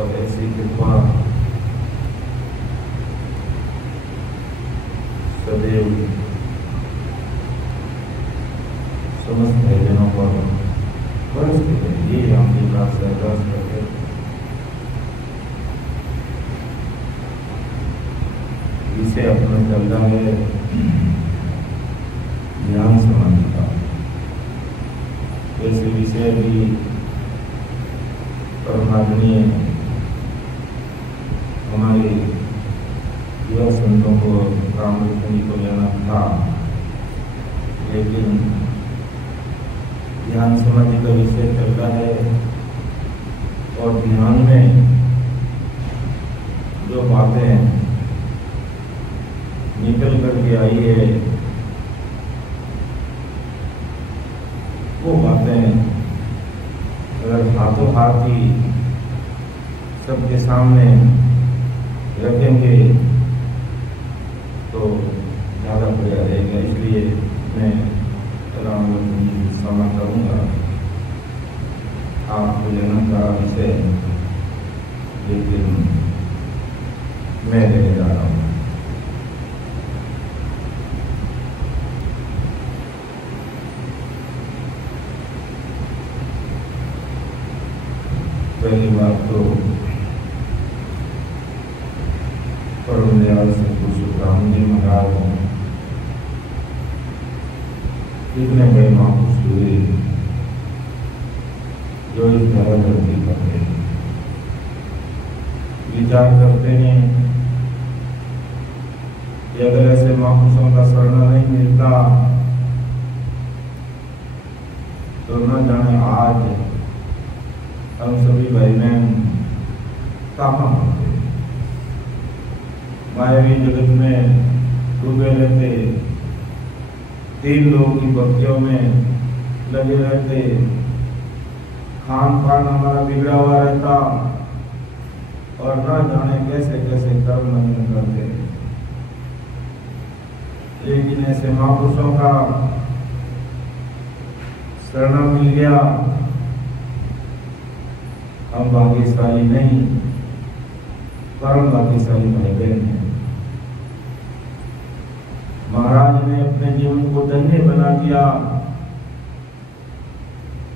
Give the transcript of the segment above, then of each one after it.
और ऐसी कृपा सदैव समस्त भाईजनों पर बरसती रहे, ये हम विकास से अरदास करते। इसे अपना चल रहा है ध्यान समाधि का। ऐसे विषय भी परमात्मीय हमारे युवा संतों को काम रखने को लेना था, लेकिन ध्यान समाधि का विषय चलता है और ध्यान में जो बातें निकल करके आई है वो बातें अगर हाथों हाथ ही सबके सामने रखेंगे तो ज़्यादा बढ़िया रहेगा। इसलिए मैं क्षमा करूँगा। आपको लेना का विषय, लेकिन मैं लेने जा रहा हूँ। पहली बात तो परम दयाल सतगुरु सुखराम जी महाराज इतने बड़े महापुरुष हुए जो इस धर्म धरती पर है। विचार करते हैं कि अगर ऐसे महापुरुषों का शरण नहीं मिलता तो न जाने आज हम सभी भाई बहन कहाँ होते, मायावी जगत में डूबे रहते, तीन लोगों की भक्तियों में लगे रहते, खान पान हमारा बिगड़ा हुआ रहता और न जाने कैसे कैसे कर्म नहीं करते। लेकिन ऐसे महापुरुषों का शरण मिल गया, हम भाग्यशाली नहीं, परम भाग्यशाली भाई बहन हैं। महाराज ने अपने जीवन को धन्य बना दिया।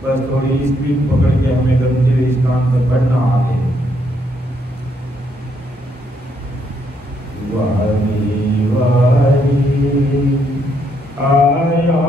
बस थोड़ी स्पीड पकड़ के हमें गंभीर स्थान पर बढ़ना आगे। वारी वारी आया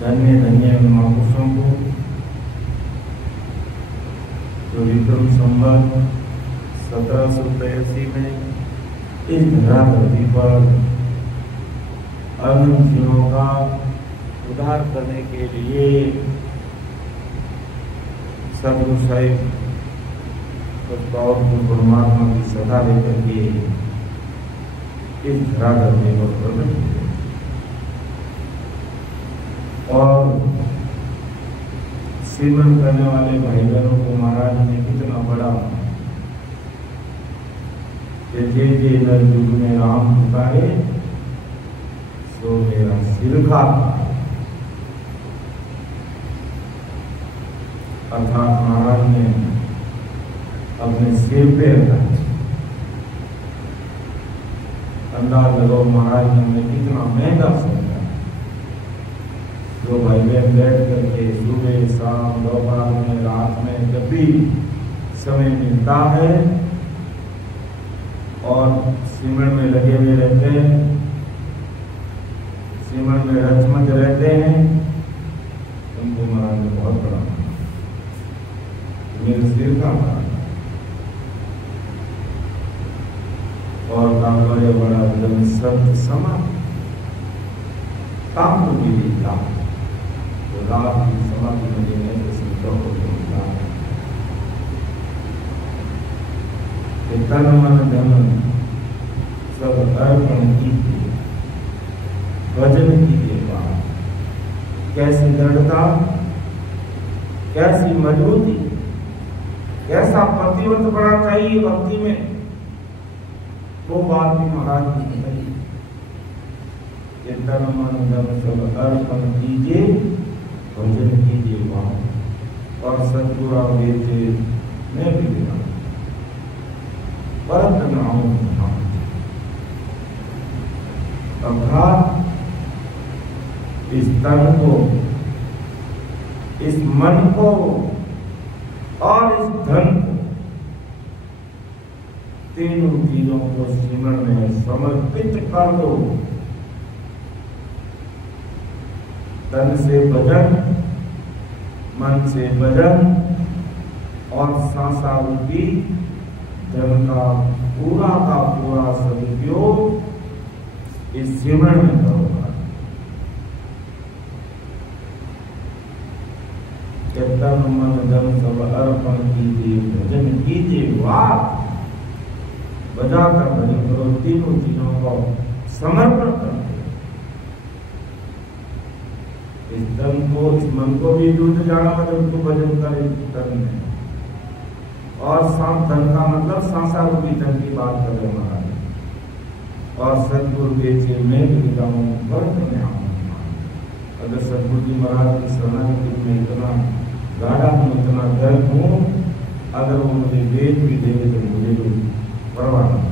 धन्य धन्य महापुरुषों को जो विक्रम संवत 1783 में इस धराधरती पर अनंत जीवों का उद्धार करने के लिए सदगुरु साहिब उस पावरफुल परमात्मा की सदा लेकर के इस धराधर में वो प्रकट हुए और सेवन करने वाले भाई बहनों को महाराज ने कितना बड़ा जे नर युग में राम पुकारे सो मेरा सिर खा, अर्थात महाराज ने अपने सिर पे रखा। अंदाज लगाओ महाराज ने हमें कितना महंगा समझा। जो भाई बहन बैठ करके सुबह शाम दोपहर में रात में जब भी समय मिलता है और सिमरन में लगे हुए रहते हैं, सिमरन में रचमच रहते हैं, उनको महाराज ने बहुत बड़ा मेरे सिर का और कांगड़े बड़ा जन सत्य समा काम को भी देता तो रात की समाधि में देने से संतों को मिलता है। तन मन धन सब अर्पण कीजिए, भजन कीजिए। बात कैसी दृढ़ता, कैसी मजबूती, कैसा प्रतिबद्ध पड़ा चाहिए भक्ति में, वो बात भी महाराज ने बताई। तन मन धन सब अर्पण कीजिए, भजन कीजिए वहां और सतगुरु बेचे मैं भी बिना परत नाम अर्थात इस तन को, इस मन को और इस धन को, तीनों चीजों को सिमरन में समर्पित कर दो। तन से भजन, मन से भजन और सांसा रूपी धन का पूरा सदुपयोग इस सिमरन में करोगा। तन मन धन सब अर्पण कीजिए, भजन कीजिए। वाह बजाकर भजन करो, तीनों चीजों को समर्पण करो। इस धन को, इस मन को भी युद्ध जाना मतलब उसको भजन करे तन में, और सांस धन का मतलब सांसा रूपी धन की बात कर रहे महाराज। और सदगुरु बेचे मैं भी जाऊं वर्त में आऊं। अगर सदगुरु जी महाराज की शरणागति में इतना गाढ़ा हूँ, इतना गर्व हूँ, अगर वो मुझे वेद भी दे तो मुझे भी परवाह नहीं।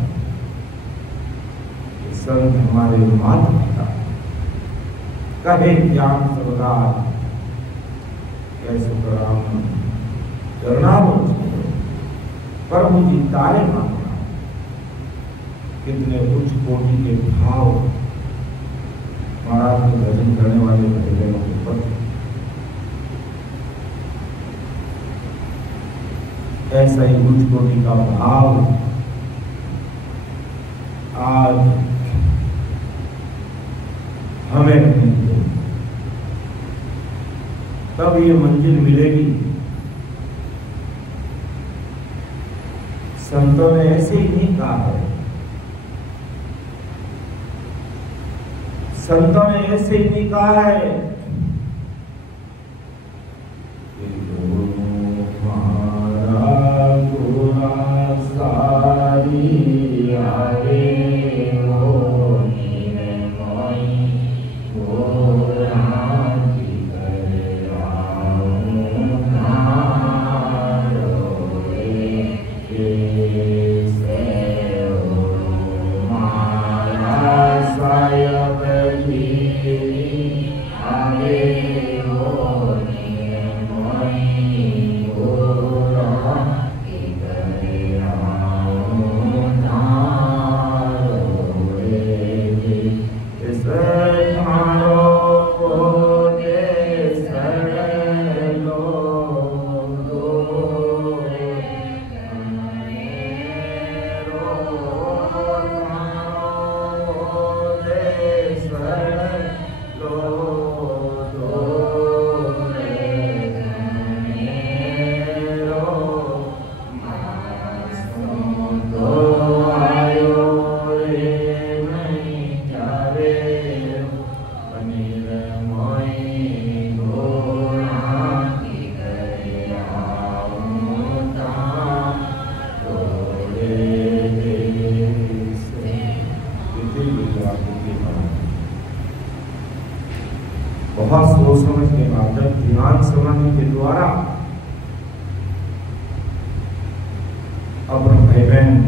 संत हमारे माता पिता कहे ज्ञान सरदार कैसे कराम करनावो प्रभु जी तारे मांगना। कितने उच्च कोटि के भाव महाराज को भजन करने वाले भाई के प्रति। ऐसा ही उच्च कोटि का भाव आज हमें नहीं, तब ये मंजिल मिलेगी। संतों ने ऐसे ही नहीं कहा है, संतों ने ऐसे ही नहीं कहा है। अपने भाई बहन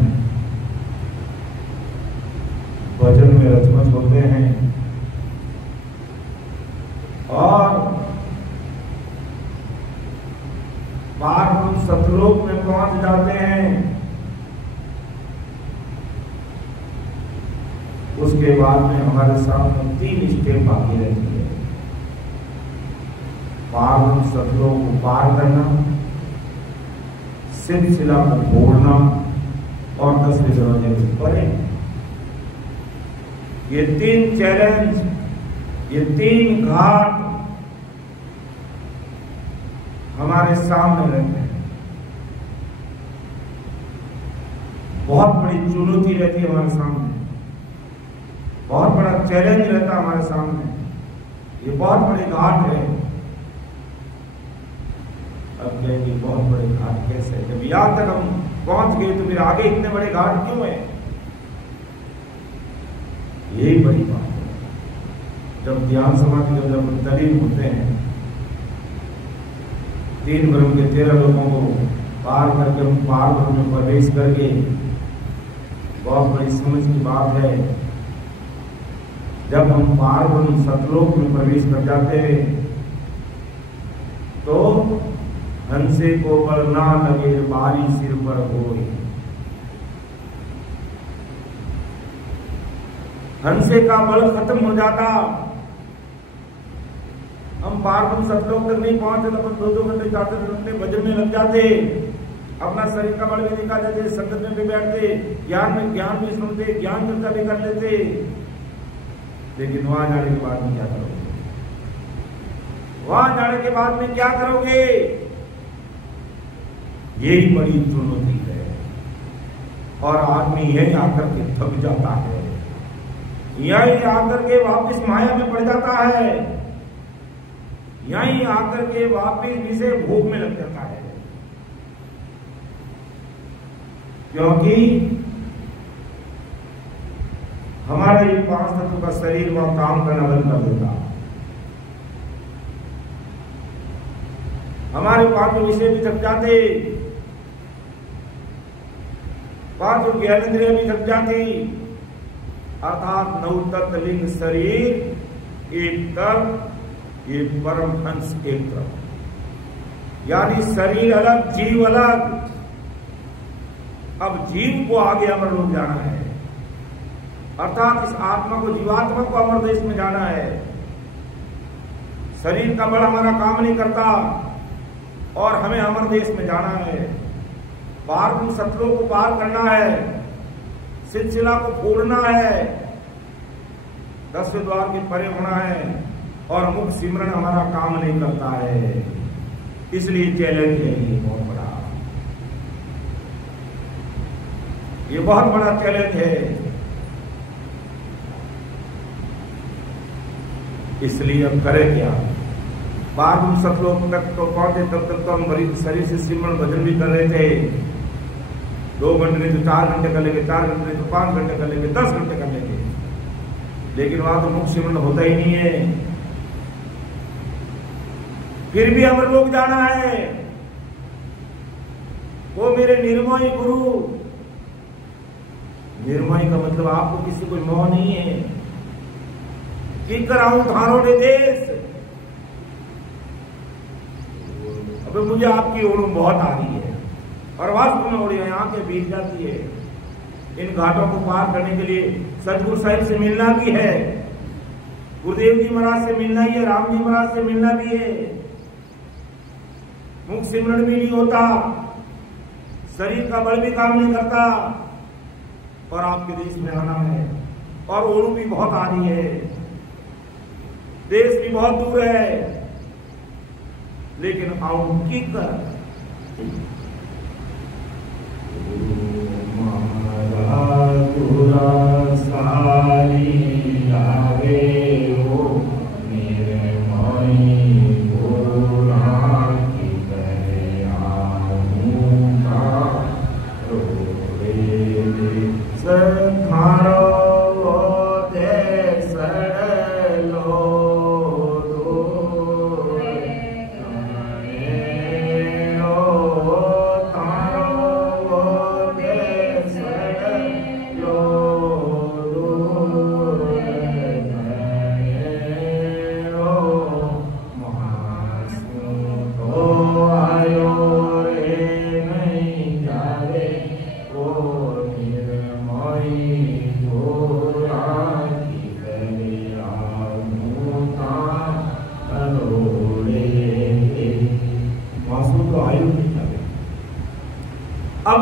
भजन में रचमच होते हैं और पार हम सतलोक में पहुंच जाते हैं। उसके बाद में हमारे सामने 3 स्टेप बाकी रहती है। पार हम सतलोक को पार करना, सिलसिला को तोड़ना और 10वें दरवाजे से परे। ये 3 चैलेंज, ये 3 घाट हमारे सामने रहते हैं। बहुत बड़ी चुनौती रहती है हमारे सामने, बहुत बड़ा चैलेंज रहता है हमारे सामने। ये बहुत बड़े घाट है। अब कहेंगे बहुत बड़े घाट कैसे? जब यहाँ तक हम पहुंच गए तो फिर आगे इतने बड़े घाट क्यों है? यही बड़ी बात है। जब ध्यान समाधि जब तलीन होते हैं, 3 ब्रह्म के 13 लोगों को पार करके हम पार ब्रह्म में प्रवेश करके, बहुत बड़ी समझ की बात है। जब हम पार ब्रह्म सतलोक में प्रवेश कर जाते हैं तो हंसे को बल ना लगे बारी सिर पर होए। हंसे का बल खत्म हो जाता। हम पार ब्रह्म सतलोक तक नहीं पहुंचे तो 2-2 घंटे 4 घंटे भजन में लग जाते, अपना शरीर का बल भी निकाल देते, संगत में भी बैठते, ज्ञान भी सुनते, ज्ञान चर्चा भी कर लेते। लेकिन वहां जाने के बाद में क्या करोगे? वहां जाने के बाद में क्या करोगे? यही बड़ी चुनौती है। और आदमी यही आकर के थक जाता है, यही आकर के वापस माया में पड़ जाता है, यही आकर के वापस विषय भोग में लग जाता है। क्योंकि हमारे ये 5 तत्व का शरीर वह काम करना बंद कर देता। हमारे 5 विषय भी थक जाते, 5 ज्ञानेंद्रियां भी थक जाती। अर्थात 9 तत्व लिंग शरीर एक तरफ, ये परमहंस एक तरफ। यानी शरीर अलग, जीव अलग। अब जीव को आगे अमर लोक जाना है, अर्थात इस आत्मा को, जीवात्मा को अमर देश में जाना है। शरीर का बल हमारा काम नहीं करता और हमें अमर देश में जाना है। पार ब्रह्म सतलोक को पार करना है, सिलसिला को फोड़ना है, 10वें द्वार के परे होना है और मुख सिमरन हमारा काम नहीं करता है। इसलिए चैलेंज है ये बहुत बड़ा, ये बहुत बड़ा चैलेंज है। इसलिए अब करें क्या? पार ब्रह्म सतलोक तक तो पहुंचे, तब तक तो हम शरीर से सिमरन भजन भी कर रहे थे। 2 घंटे नहीं तो 4 घंटे कर लेंगे, 4 घंटे नहीं तो 5 घंटे कर लेंगे, 10 घंटे कर लेंगे। लेकिन वहां तो मुख सिमरन होता ही नहीं है। फिर भी अमर लोक जाना है। वो मेरे निर्मोही गुरु, निर्मोही का मतलब आपको किसी कोई मोह नहीं है कि कराऊं धारो ने देश। अबे मुझे आपकी ओर बहुत आ रही है और वास्तव में ओर आंखें भीग जाती है। इन घाटों को पार करने के लिए सतगुरु साहिब से मिलना भी है, गुरुदेव जी महाराज से मिलना ही है, राम जी महाराज से मिलना भी है। मुख सिमरन भी नहीं होता, शरीर का बल भी काम नहीं करता और आपके देश में आना है और ओरू भी बहुत आ रही है, देश भी बहुत दूर है। लेकिन आऊं की कर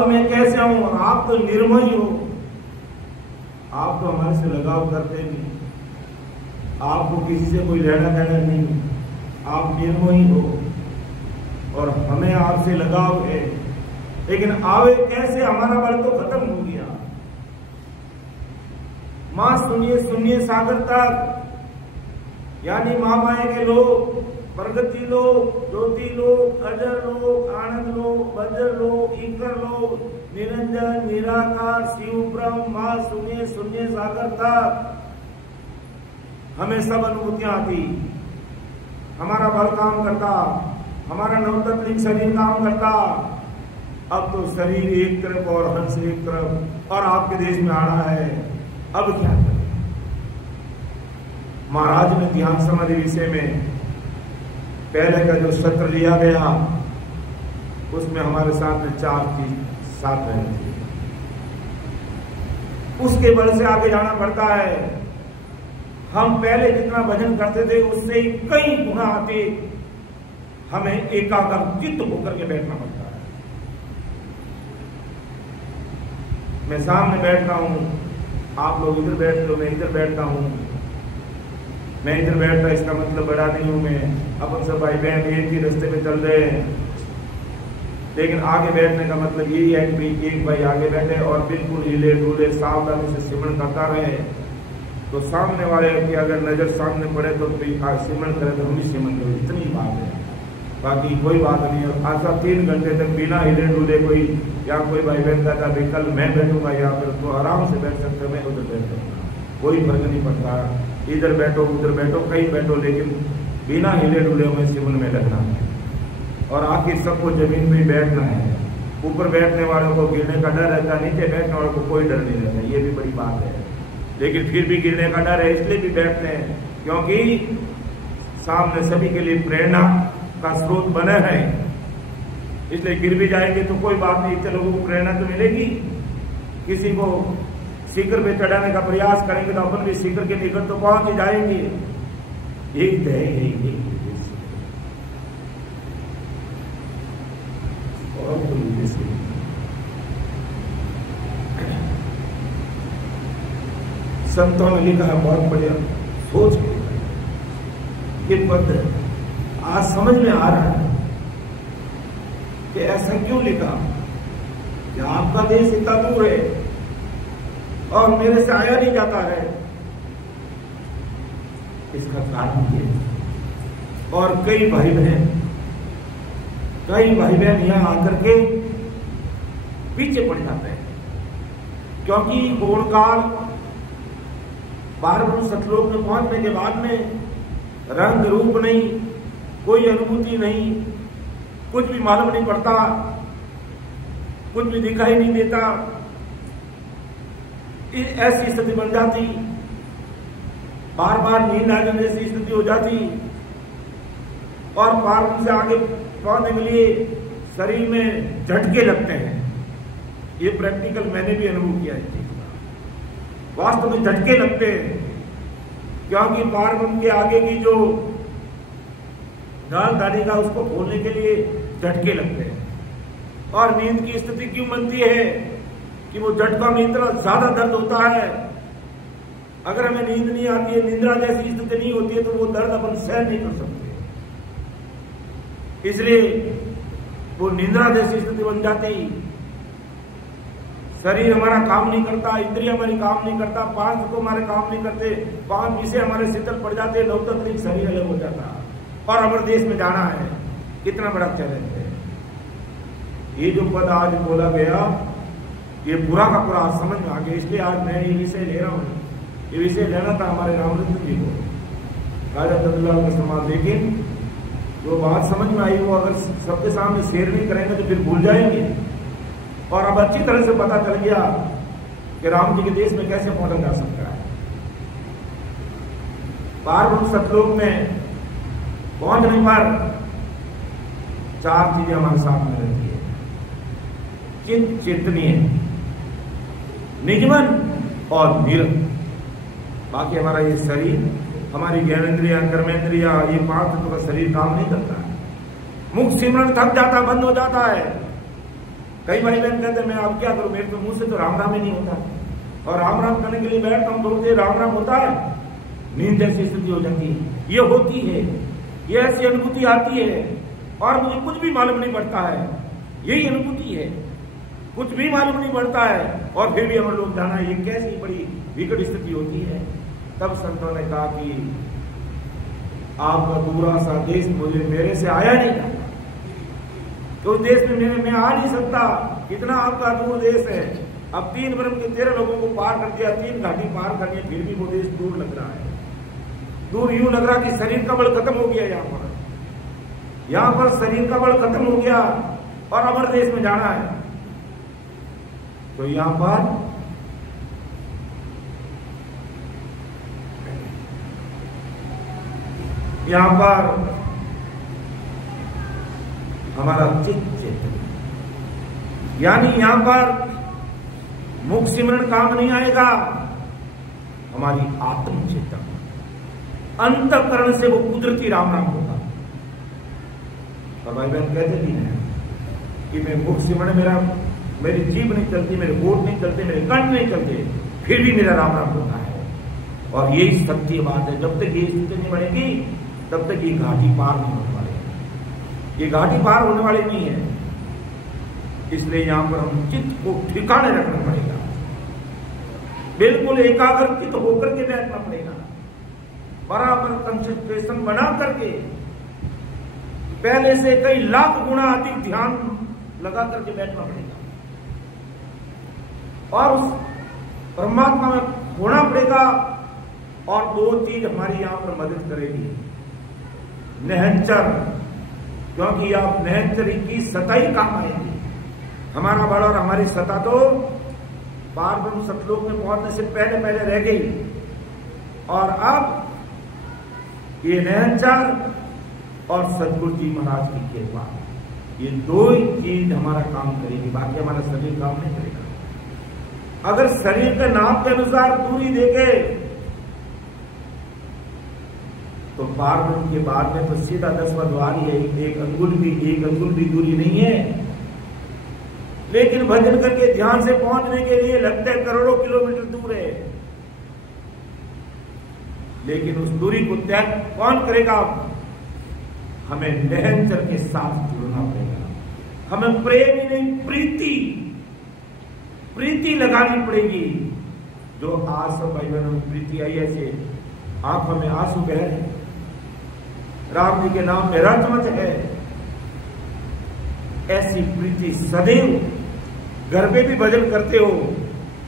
में कैसे हूं, और आप तो निर्मोही हो, आप तो हमारे से लगाव करते नहीं, आपको किसी से कोई लेना देना नहीं, आप निर्मोही हो और हमें आपसे लगाव है। लेकिन आवे कैसे, हमारा बल तो खत्म हो गया। मां सुनिए सुनिए सागर तक, यानी महामाया के लोग, प्रगति लोग, ज्योति लोग, अजर लोग, आनंद लोग, वज्र लोग, ईकर लोग, निरंजन, निराकार, शिव ब्रह्म, मां सुनिए सुनिए सागर तक हमें सब अनुभूतियां आती, हमारा बल काम करता, हमारा नवतत्विक शरीर काम करता। अब तो शरीर एक तरफ और हंस एक तरफ, और आपके देश में आना है, अब क्या करें? महाराज ने ध्यान समाधि विषय में पहले का जो सत्र लिया गया, उसमें हमारे साथ में 4 चीज साथ रहनी थी। उसके बल से आगे जाना पड़ता है। हम पहले जितना भजन करते थे उससे ही कई गुना आते, हमें एकाग्र चित्त होकर के बैठना पड़ता है। मैं सामने बैठता हूं, आप लोग इधर बैठते हो, मैं इधर बैठता हूं। मैं इधर बैठता, इसका मतलब बड़ा नहीं हूं मैं, अपन सब भाई बहन एक ही रास्ते पे चल रहे हैं। लेकिन आगे बैठने का मतलब यही है कि एक भाई आगे बैठे और बिल्कुल हिले डुले सावधानी से सिमरन करता रहे, तो सामने वाले की अगर नजर सामने पड़े तो सिमरन करे तो हम भी सिमरन करें, इतनी बात है, बाकी कोई बात नहीं है। ऐसा 3 घंटे तक बिना हिले डुले कोई, या कोई भाई बहन कहता भाई कल मैं बैठूंगा या फिर तो आराम से बैठ सकते, मैं उधर बैठ सकता, कोई फर्क नहीं पड़ता। इधर बैठो उधर बैठो कहीं बैठो, लेकिन बिना हिले डुले हमें सिमरन में लगना है। और आखिर सबको जमीन पे बैठना है। ऊपर बैठने वालों को गिरने का डर रहता है, नीचे बैठने वालों को कोई डर नहीं रहता, ये भी बड़ी बात है। लेकिन फिर भी गिरने का डर है, इसलिए भी बैठते हैं क्योंकि सामने सभी के लिए प्रेरणा का स्रोत बने हैं। इसलिए गिर भी जाएंगे तो कोई बात नहीं, चलो लोगों को प्रेरणा तो मिलेगी। किसी को शिखर पे चढ़ाने का प्रयास करेंगे तो अपन भी शिखर के निकट तो पहुंच ही जाएंगे। यही तो है, यही और संतों ने लिखा है, बहुत बढ़िया सोच के पद आज समझ में आ रहा है कि ऐसा क्यों लिखा कि आपका देश इतना दूर है और मेरे से आया नहीं जाता है। इसका कारण ये, और कई भाई बहन यहां आकर के पीछे पड़ जाते हैं, क्योंकि कोणकाल बारहवें सतलोक में पहुंचने के बाद में रंग रूप नहीं, कोई अनुभूति नहीं, कुछ भी मालूम नहीं पड़ता, कुछ भी दिखाई नहीं देता। ऐसी स्थिति बन जाती, बार बार नींद आ जाने जैसी स्थिति हो जाती, और पार से आगे पहुंचने के लिए शरीर में झटके लगते हैं। ये प्रैक्टिकल मैंने भी अनुभव किया है, वास्तव में झटके लगते हैं, क्योंकि पारब्रह्म के आगे की जो दाढ़ी का उसको खोलने के लिए झटके लगते हैं। और नींद की स्थिति क्यों बनती है कि वो झटका में इतना ज्यादा दर्द होता है। अगर हमें नींद नहीं आती है, निद्रा जैसी स्थिति नहीं होती है, तो वो दर्द अपन सहन नहीं कर सकते, इसलिए वो निद्रा जैसी स्थिति बन जाती। शरीर हमारा काम नहीं करता, इंद्रिय हमारी काम नहीं करता, 5 को हमारे काम नहीं करते, 5 विषय हमारे शीतल पड़ जाते, नवतत्विक शरीर अलग हो जाता और अमर देश में जाना है। कितना बड़ा चैलेंज है। ये जो पद आज बोला गया, ये पूरा का पूरा आज समझ में आ गया, इसलिए आज मैं ये विषय ले रहा हूँ। ये विषय लेना था हमारे रामचंद्र जी को, राजा ददलाल के समाज, लेकिन जो बात समझ में आई वो अगर सबके सामने शेयर नहीं करेंगे तो फिर भूल जाएंगे। और अब अच्छी तरह से पता चल गया कि राम जी के देश में कैसे पहुंचा जा सकता है। पारब्रह्म सतलोक में पहुंचने पर 4 चीजें हमारे साथ में रहती है, चित्त, चेतनीय, निगमन और निरंतर। बाकी हमारा ये शरीर, हमारी ज्ञानेन्द्रिया, कर्मेंद्रिया, ये 5 तत्व का शरीर काम नहीं करता है। मुख सिमरन थक जाता, बंद हो जाता है, कई भाई बहन कहते हैं मैं अब क्या करूं, मेरे तो मुंह से तो राम राम ही नहीं होता, और राम राम करने के लिए बैठता हूं थोड़ी देर राम राम होता है, नींद जैसी स्थिति हो जाती है। ये होती है, ये ऐसी अनुभूति आती है और मुझे कुछ भी मालूम नहीं पड़ता है। यही अनुभूति है, कुछ भी मालूम नहीं पड़ता है और फिर भी हम लोग जाना ये कैसी बड़ी विकट स्थिति होती है। तब संतों ने कहा कि आपका दूरा सा देश मुझे मेरे से आया नहीं था, तो उस देश में मैं आ नहीं सकता, इतना आपका दूर देश है। अब 3 वर्ष के 13 लोगों को पार कर दिया, 3 घाटी पार कर दिया, फिर भी वो देश दूर लग रहा है। दूर यूं लग रहा कि शरीर का बल खत्म हो गया, यहाँ पर शरीर का बल खत्म हो गया और अमर देश में जाना है। तो यहाँ पर हमारा चित्त चेतन, यानी यहाँ पर मुख सिमरण काम नहीं आएगा, हमारी आत्म चेतन, अंतःकरण से वो कुदरती राम राम होगा। और भाई बहन कहते भी हैं कि मैं मुख सिमरण मेरी जीभ नहीं चलती, मेरे होठ नहीं चलते, मेरे कंठ नहीं चलते, फिर भी मेरा राम राम होता है। और यही सत्य बात है। जब तक ये स्थिति नहीं बढ़ेगी तब तक ये घाटी पार नहीं होने वाले, ये घाटी पार होने वाली नहीं है। इसलिए यहां पर हम चित्त को ठिकाने रखना पड़ेगा, बिल्कुल एकाग्रचित होकर के बैठना पड़ेगा, बराबर कंसंट्रेशन बना करके, पहले से कई लाख गुना अधिक ध्यान लगा करके बैठना पड़ेगा और उस परमात्मा में होना पड़ेगा। और 2 चीज हमारी यहां पर मदद करेगी, निहंचर, क्योंकि आप निहंचरी की सताई काम आएगी। हमारा बल और हमारी सता तो पार ब्रह्म सतलोक में पहुंचने से पहले पहले रह गई, और अब ये निहंचर और सदगुरु जी महाराज की कृपा, ये 2 ही चीज हमारा काम करेगी, बाकी हमारा शरीर काम नहीं करेगा। अगर शरीर के नाम के अनुसार दूरी देके तो पार ब्रह्म के बाद में तो सीधा 10वां द्वार ही है, एक अंगुल भी दूरी नहीं है। लेकिन भजन करके ध्यान से पहुंचने के लिए लगता है करोड़ों किलोमीटर दूर है, लेकिन उस दूरी को त्याग कौन करेगा? हमें निरंतर के साथ जुड़ना पड़ेगा, हमें प्रेम ही नहीं प्रीति लगानी पड़ेगी। जो आज सब भाई बहनों में प्रीति आई, ऐसे आंखों में आंसू बह रहे, राम जी के नाम में रचमच है, ऐसी प्रीति सदैव घर पे भी भजन करते हो,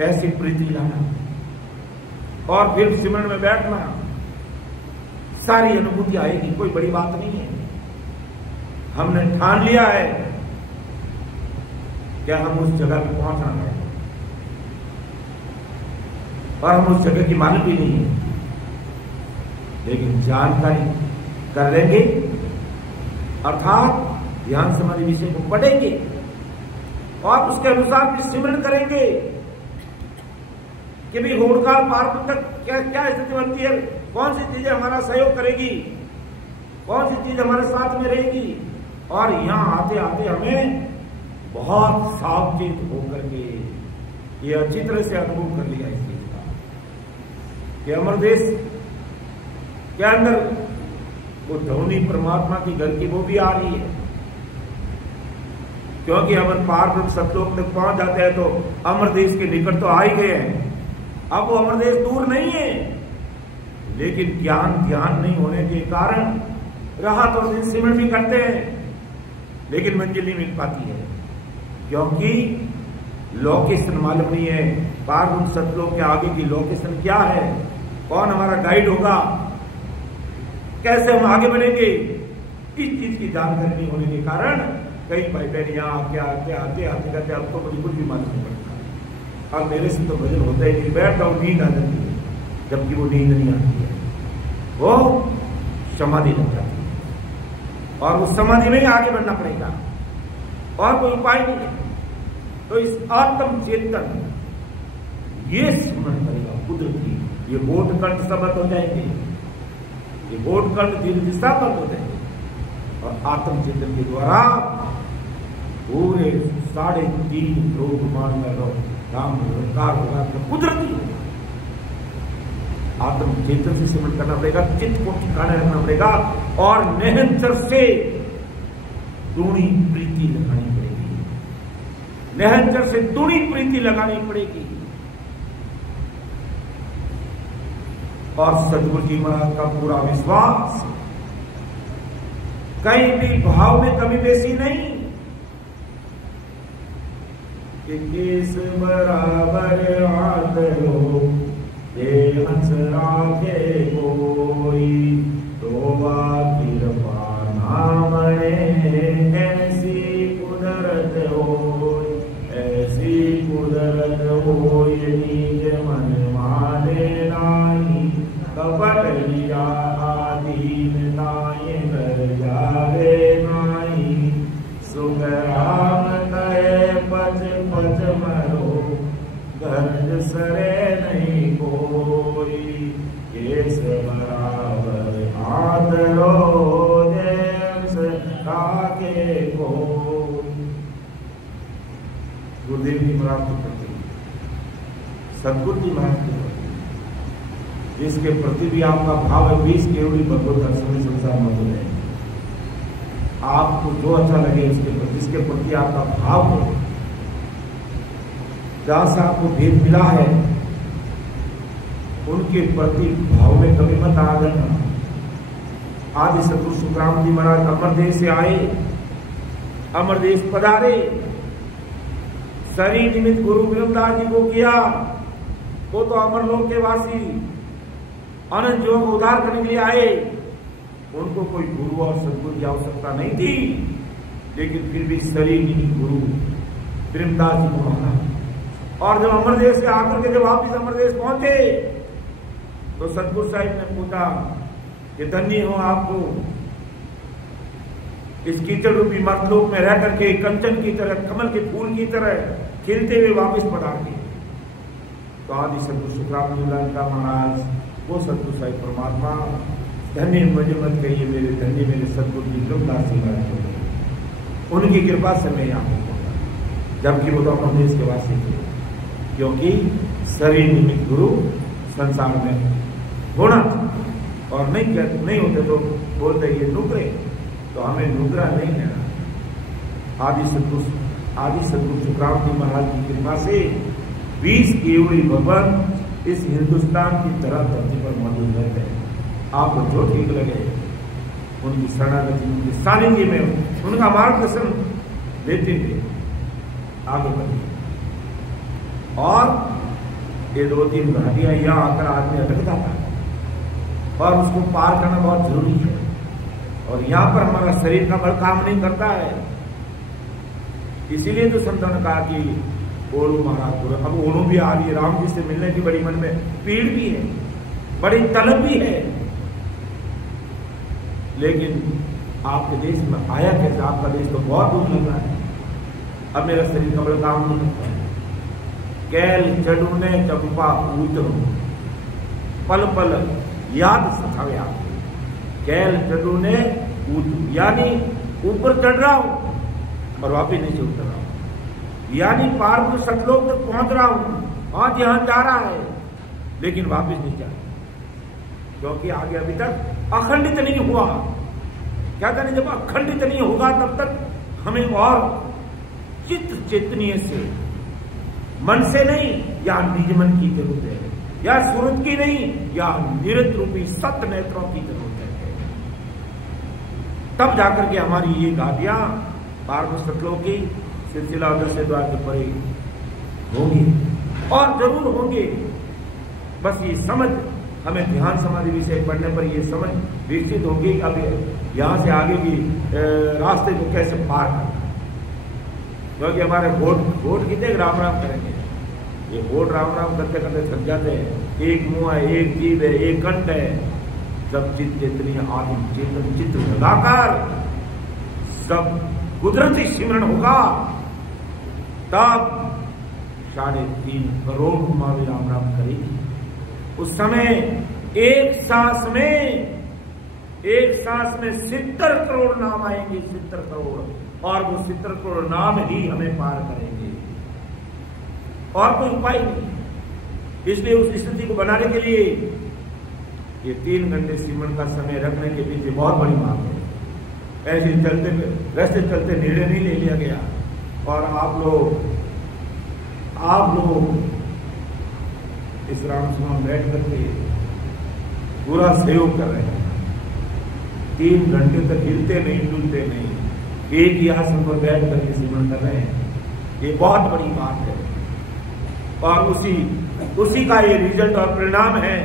ऐसी प्रीति लाना और फिर सिमरन में बैठना, सारी अनुभूति आएगी। कोई बड़ी बात नहीं है। हमने ठान लिया है क्या हम उस जगह पे पहुंचना है, और हम उस जगह की मालूम भी नहीं है, लेकिन जानकारी कर लेंगे, अर्थात ध्यान समाधि विषय को पढ़ेंगे और उसके अनुसार फिर सिमरन करेंगे कि भाई होड़काल पार तक क्या क्या स्थिति बनती है, कौन सी चीजें हमारा सहयोग करेगी, कौन सी चीज हमारे साथ में रहेगी। और यहाँ आते आते हमें बहुत सावचेत होकर के ये अच्छी तरह से अनुभव कर लिया इस चीज का कि अमर देश के अंदर वो धौनी परमात्मा की घर की वो भी आ रही है, क्योंकि हम पार ब्रह्म सतलोक तक पहुंच जाते हैं तो अमर देश के निकट तो आ ही गए हैं। अब वो अमर देश दूर नहीं है, लेकिन ज्ञान ध्यान नहीं होने के कारण रहा तो सिमरन भी करते हैं, लेकिन मंजिल नहीं मिल पाती है, क्योंकि लोकेशन मालूम नहीं है। पार ब्रह्म सतलोक के आगे की लोकेशन क्या है, कौन हमारा गाइड होगा, कैसे हम आगे बढ़ेंगे, इस चीज की जानकारी नहीं होने के कारण कई भाई बहन यहाँ आते कहते अब तो मुझे कुछ भी मालूम नहीं पड़ता, अब मेरे से तो भजन होता ही नहीं, बैठता हूँ नींद आ जाती है, जबकि वो नींद नहीं आती है, वो समाधि लग जाती है। और उस समाधि में ही आगे बढ़ना पड़ेगा और कोई उपाय नहीं है। तो इस आत्म चेतन ये स्मरण करेगा कुदरती, ये होठ कंठ सब बंद हो जाएंगे, ये होठ कंठ दिल दिशा बंद हो जाएंगे और आत्म चेतन के द्वारा पूरे 3.5 करोड़ गुमान में राम निरंकार होगा तो कुदरती होगा। आत्म चेतन से सिमरण करना पड़ेगा, चित्त को ठिकाने रखना पड़ेगा और निरंतर से दूनी प्रीति लगानी पड़ेगी, निरंतर से दूनी प्रीति लगानी पड़ेगी। और सदगुरु जी महाराज का पूरा विश्वास, कहीं भी भाव में कमी बेसी नहीं कि किस बराबर आदरो ये हंस राखे कोई, तो कृपा नामणे ऐसी कुदरत हो, ऐसी कुदरत हो निज मन माने नाही, कपट लिया आदीन नाय कर जावे नाही, सुख राम कहे पच पच मरो, गर्ज सरे नहीं कोई, केस बराबर आदरो देश काके को। गुरुदेव जी महाराज के प्रति, सदगुरु जी महाराज के प्रति, इसके प्रति भी आपका भाव है 20 केवड़ी भगवत दर्शन संसार मधुर है। आपको जो अच्छा लगे इसके प्रति, इसके प्रति आपका भाव हो, जहां से आपको भेद मिला है उनके प्रति भाव में कभी मत आ जाना। आदि सदगुरु सुखराम जी महाराज अमरदेश से आए, अमरदेश पधारे, शरीर निमित्त गुरु विरमदास जी को किया, वो तो अमरलोक के वासी अनंत जीवों को उद्धार करने के लिए आए, उनको कोई गुरु और सदगुरु की आवश्यकता नहीं थी, लेकिन फिर भी शरीर निमित्त गुरु विरमदास जी को माना। और जब अमरदेश से आकर के जब वापिस अमरदेश पहुंचे तो सतगुरु साहिब ने पूछा कि धन्य हो आपको, इस कीचड़ रूपी मर्तलोक में रह करके कंचन की तरह, कमल के फूल की तरह खिलते हुए वापिस पधार गए। तो आदि सतगुरु सुखराम जी महाराज, वो सतगुरु साहिब परमात्मा, धन्य मुझे मत कहिए मेरे धन्य मेरे सतगुरु जी विरमदास जी महाराज, उनकी कृपा से मैं यहाँ पहुंचा, जबकि वो तो अपने देश के वासी थे, क्योंकि शरीर निमित्त गुरु संसार में होना था, और नहीं होते तो बोलते ये नुकरे, तो हमें नुकरा नहीं कहना। आदि सदगुरु सुखराम जी महाराज की कृपा से 20 केवड़ी भवन इस हिंदुस्तान की तरह धरती पर मौजूद रहते हैं। आपको जो ठीक लगे उनकी शरणागति, उनके सानिध्य में उनका मार्गदर्शन देते हुए आगे बढ़िए। और ये 2-3 घाटियां यहाँ आकर आदमी अटक जाता है और उसको पार करना बहुत जरूरी है। और यहाँ पर हमारा शरीर का बल काम नहीं करता है, इसीलिए तो संतों ने कहा कि ओणु महाराज, अब ओणु भी आ रही है, राम जी से मिलने की बड़ी मन में पीड़ भी है, बड़ी तलब भी है, लेकिन आपके देश में आया कैसे? आपका देश तो बहुत दूर लग रहा है, अब मेरा शरीर का बल काम नहीं करता है। कैल चढ़ूने चंपा उतरू, पल पल याद सताव्या, कैल चढ़ूने उतरू, यानी ऊपर चढ़ रहा हूं और वापिस नीचे उतर रहा हूं, यानी पार में सतलोक तक पहुंच रहा हूं, और यहां जा रहा है, लेकिन वापिस नहीं जा रहा, क्योंकि आगे अभी तक अखंडित नहीं हुआ। क्या कहते, जब अखंडित नहीं होगा तब तक हमें और चित्त चेतनीय से, मन से नहीं, या निज मन की जरूरत है, या सुरत की नहीं, या निरंतर रूपी सत्य नेत्रों की जरूरत है। तब जाकर के हमारी ये गादियां पार्व सतलोक की सिलसिला उधर से द्वार के परे होंगी, और जरूर होंगे। बस ये समझ हमें ध्यान समाधि विषय पढ़ने पर ये समझ विकसित होगी। अब यहाँ से आगे की रास्ते को कैसे पार करना, क्योंकि हमारे वोट कितने राम राम करेंगे, ये वोट राम राम करते करते थक जाते हैं। एक मुंह है, एक जीव है, एक कंठ है, सब चित्त चेतनी आदि चेतन चित्त लगाकर सब कुदरती सिमरण होगा, तब 3.5 करोड़ कुमारी राम राम करेगी। उस समय एक सांस में 70 करोड़ नाम आएंगे, 70 करोड़। और वो चित्रकूट नाम ही हमें पार करेंगे, और कोई उपाय नहीं। इसलिए उस स्थिति को बनाने के लिए ये 3 घंटे सिमरन का समय रखने के पीछे बहुत बड़ी बात है। ऐसे चलते रास्ते चलते निर्णय नहीं ले लिया गया, और आप लोग इस राम सभा में बैठ करके पूरा सहयोग कर रहे हैं। 3 घंटे तक हिलते नहीं डुलते नहीं, एक ही आसन पर बैठ करके सिमरन कर रहे हैं। ये बहुत बड़ी बात है, और उसी का ये रिजल्ट और परिणाम है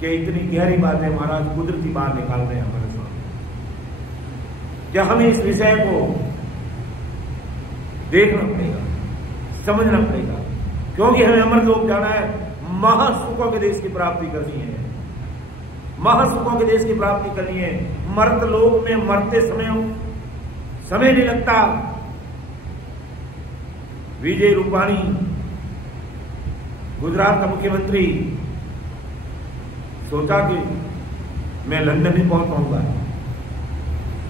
कि इतनी गहरी बातें महाराज कुदरती बात निकाल रहे हैं हमारे सामने। क्या हमें इस विषय को देखना पड़ेगा, समझना पड़ेगा, क्योंकि हमें अमर लोक जाना है, महासुखों के देश की प्राप्ति करनी है, महासुखों के देश की प्राप्ति करनी है। मर्त लोक में मरते समय नहीं लगता। विजय रूपाणी गुजरात का मुख्यमंत्री सोचा कि मैं लंदन ही पहुंच पाऊंगा,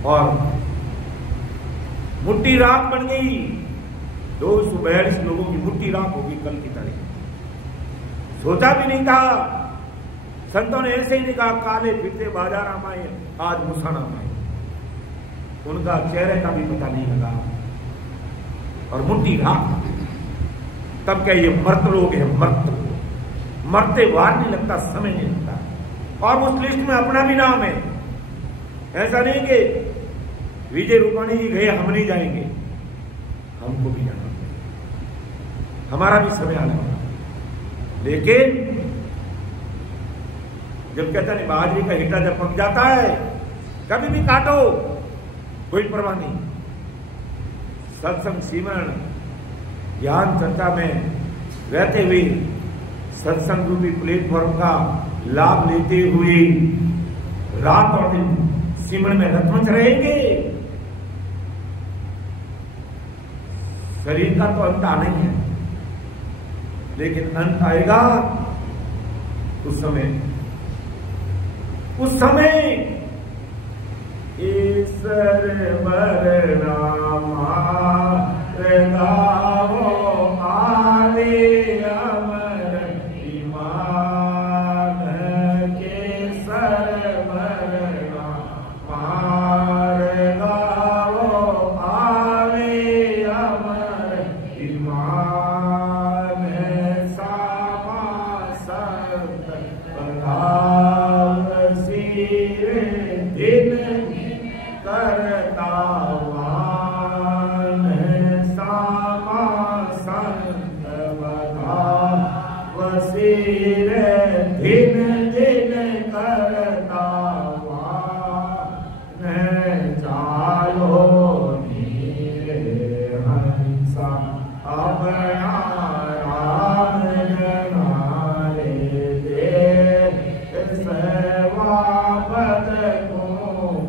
और मुट्ठी राख बन गई। 242 लोगों की मुट्ठी राख होगी कल की तारीख। सोचा भी नहीं था, संतों ने ऐसे ही नहीं कहा, काले फिरते बाजार आए आज मुसाना आए, उनका चेहरे का भी पता नहीं लगा, और मुट्ठी राख। तब क्या ये मर्त लोग है, मरते वार नहीं लगता, समय नहीं लगता, और उस लिस्ट में अपना भी नाम है। ऐसा नहीं कि विजय रूपाणी जी गए हम नहीं जाएंगे, हमको भी जाना, हमारा भी समय आने वाला। लेकिन जब कहता नहीं बाजरी का हिट्टा जब पक जाता है, कभी भी काटो, कोई परवाह नहीं। सत्संग सिमरन ज्ञान चर्चा में रहते हुए सत्संग रूपी प्लेटफॉर्म का लाभ लेते हुए रात और दिन सिमरन में रतमच रहेंगे। शरीर का तो अंत आना ही है, लेकिन अंत आएगा उस समय ईश्वर वरनामा गावो आदि अमर ईमान के सरवरनामा गावो आवे अमर ईमान सामा संत बधाव सिर दिन करता वसीर दिन दिन करता चालो नीरे हंसा अपना राम जनारे दे सेवा पद को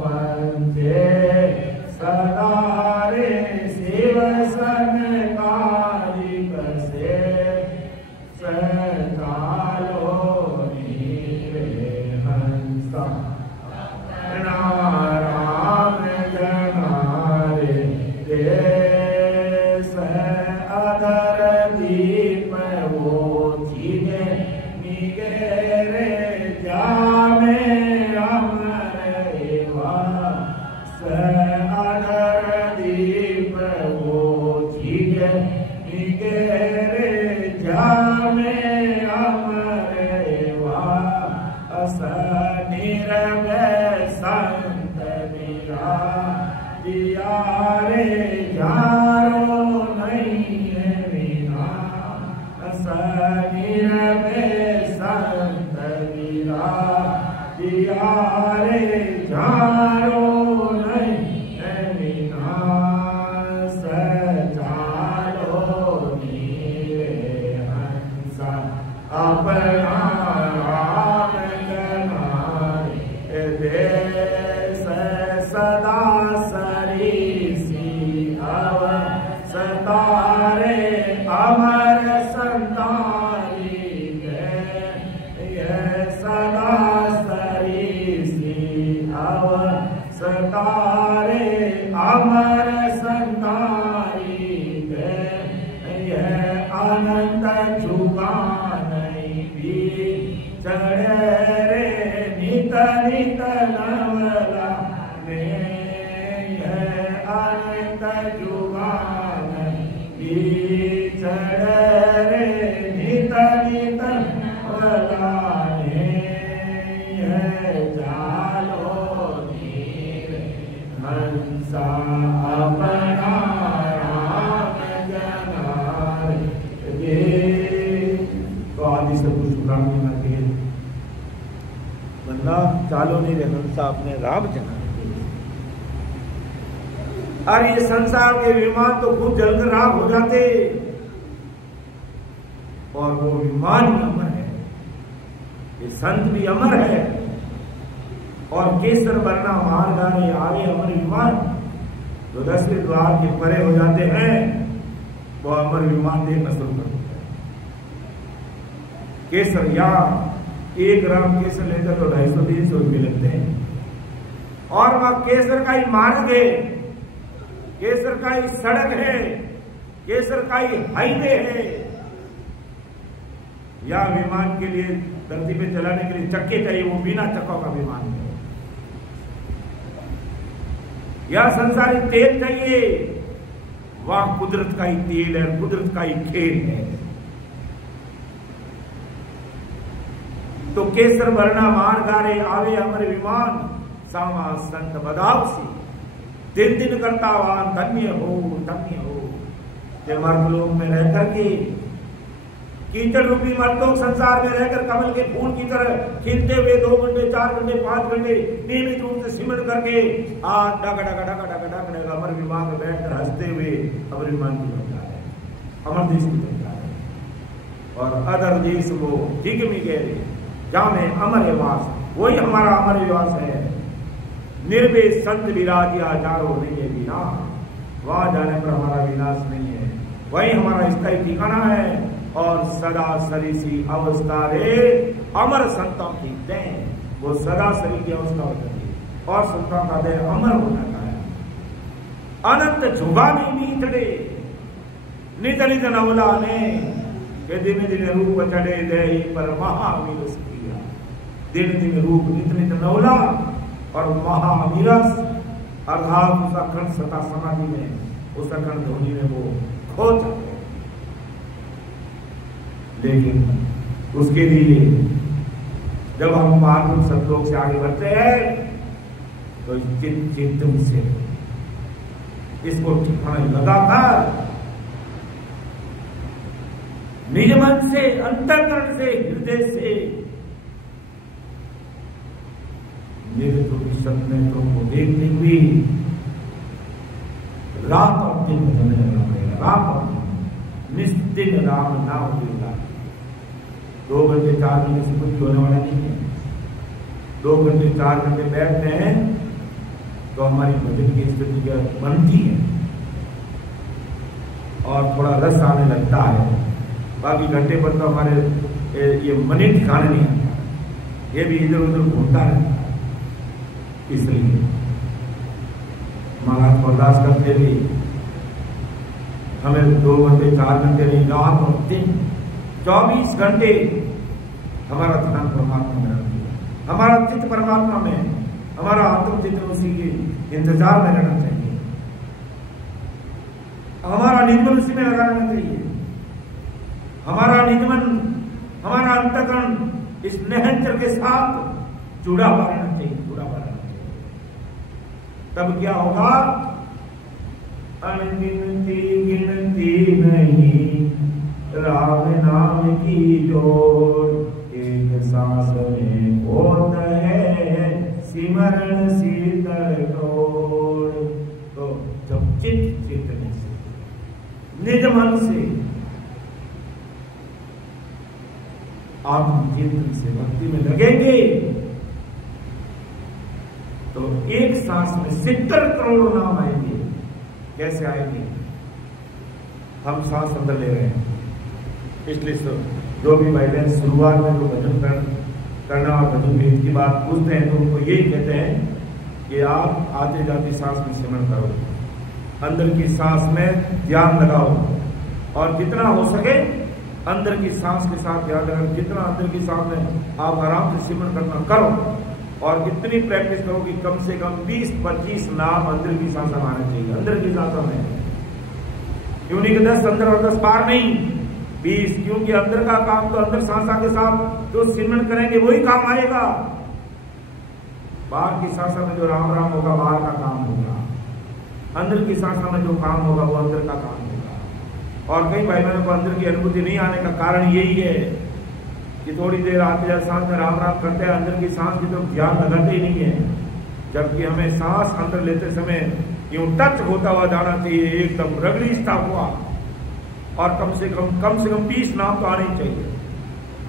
बंदे सदा रे शिव सनकारी कसे चालो अनंत जुबान भी चढ़े रे नित नित नवला में अनंत जुबान भी चढ़े रे नित नित नवला चालो नीर हंसा अपना आदि सब कुछ शुभकामना के बंदा चालो नहीं रे हंसा अपने राम जना। और ये संसार के विमान तो खुद जलकर राख हो जाते और वो विमान अमर है, ये संत भी अमर है। और केसर वरना मार्गाने आगे अमर विमान जो 10वें द्वार के परे हो जाते हैं वो अमर विमान देखना शुरू कर देते हैं। केसर या 1 ग्राम केसर लेकर तो 250-300 रुपये लगते हैं। और वह केसर का ही मार्ग है, केसर का ही सड़क है, केसर का ही हाईवे है। या विमान के लिए धरती पे चलाने के लिए चक्के चाहिए, वो बिना चक्कों का विमान है। या संसारी तेल चाहिए, वह कुदरत का ही तेल है, कुदरत का ही खेल है। तो केसर वर्णा मार्गारे आवे अमर विमान सामा संत बदावसी दिन दिन करता वान धन्य हो धन्य हो। ये मर्दलोक में रहकर के कीचड़ रूपी मर्दों संसार में रहकर कमल के फूल की तरह खिलते हुए 2 घंटे 4 घंटे 5 घंटे नियमित रूप से सिमट करके आज डग डग डग डग डग अमर विमान में बैठकर हंसते हुए अमर विमान की बनता है, अमर देश की बनता है। और अदर देश वो ठीक में कह रहे जाने अमर वास, वही हमारा अमर विवास है। निर्भय संत विराजिया जारो नहीं है बिना, वहां जाने पर हमारा विनाश नहीं है, वही हमारा स्थायी ठिकाना है। और सदा सरीसी अवस्था रे अमर संतों की दें, वो सदा सरी की अवस्था हो जाती है और संतों का देह अमर हो जाता है। अनंत जुबानी मीतड़े नित नित नवला ने के दिन दिन रूप चढ़े दे पर महावीरस किया। दिन दिन रूप नित नित नवला और महावीरस अर्थात उस अखंड सता समाधि में, उस अखंड ध्वनि में वो खो जाते। लेकिन उसके लिए जब हम महात्म सतलोक से आगे बढ़ते हैं तो चिंतन से इसको ठिकाना लगाकर निज मन से, अंतःकरण से, हृदय से मेरे तो शब्द में तुमको देखते हुए रात और दिन बदलने लगना पड़ेगा। रात और दिन निस्दिन राम नाम होगा। 2 घंटे 4 घंटे से कुछ होने वाला नहीं है। 2 घंटे 4 घंटे बैठते हैं तो हमारी भजन की स्थिति बनती है और थोड़ा रस आने लगता है। बाकी घंटे पर तो हमारे ये मनी ठिकाने नहीं आता, ये भी इधर उधर घूमता रहता है। इसलिए महाराज को अरदास करते भी हमें 2 घंटे 4 घंटे नहीं, रात और दिन 24 घंटे हमारा ध्यान परमात्मा में रहती है, हमारा चित्त परमात्मा में, हमारा आत्म चित्त उसी के इंतजार में रहना चाहिए, हमारा निजमन उसी में लगाना चाहिए। हमारा निजमन, हमारा अंतःकरण इस निहंचर के साथ जुड़ा हुआ रहना चाहिए, जुड़ा हुआ रहना चाहिए। तब क्या होगा? अनगिनती गिनती नहीं राम नाम की जोड़, एक सांस में होता है सिमरण शीतल तोड़। तो जब चित्त चेतन से, निज मन से, आत्म चिंतन से भक्ति में लगेंगे तो एक सांस में 70 करोड़ नाम आएंगे। कैसे आएंगे? हम सांस अंदर ले रहे हैं, इसलिए जो भी भाई बहन शुरुआत में जो भजन करना और भजन भेद की बात पूछते हैं तो उनको यही कहते हैं कि आप आते जाते सांस में सिमरण करो, अंदर की सांस में ध्यान लगाओ और जितना हो सके अंदर की सांस के साथ ध्यान रखना, जितना अंदर की सांस में आप आराम से सिमरन करना करो, और इतनी प्रैक्टिस करो कि कम से कम 20-25 नाम अंदर की सांस में आने चाहिए, अंदर की सांसों में। क्यों नहीं कि 10 अंदर और 10 बाहर नहीं, 20, क्योंकि अंदर का काम तो अंदर सांसा के साथ जो सिमरन करेंगे वही काम आएगा। बाहर की सांसा में जो राम राम होगा बाहर का काम होगा, अंदर की सांसा में जो काम होगा वो अंदर का काम होगा। और कई भाई बहनों को अंदर की अनुभूति नहीं आने का कारण यही है कि थोड़ी देर आते या सांस में राम राम करते हैं, अंदर की सांस की तरफ ध्यान लगाते ही नहीं है, जबकि हमें सांस अंदर लेते समय यूं टच होता हुआ जाना चाहिए, एकदम रगड़ीस्ता हुआ, और कम से कम 20 नाम तो आने चाहिए।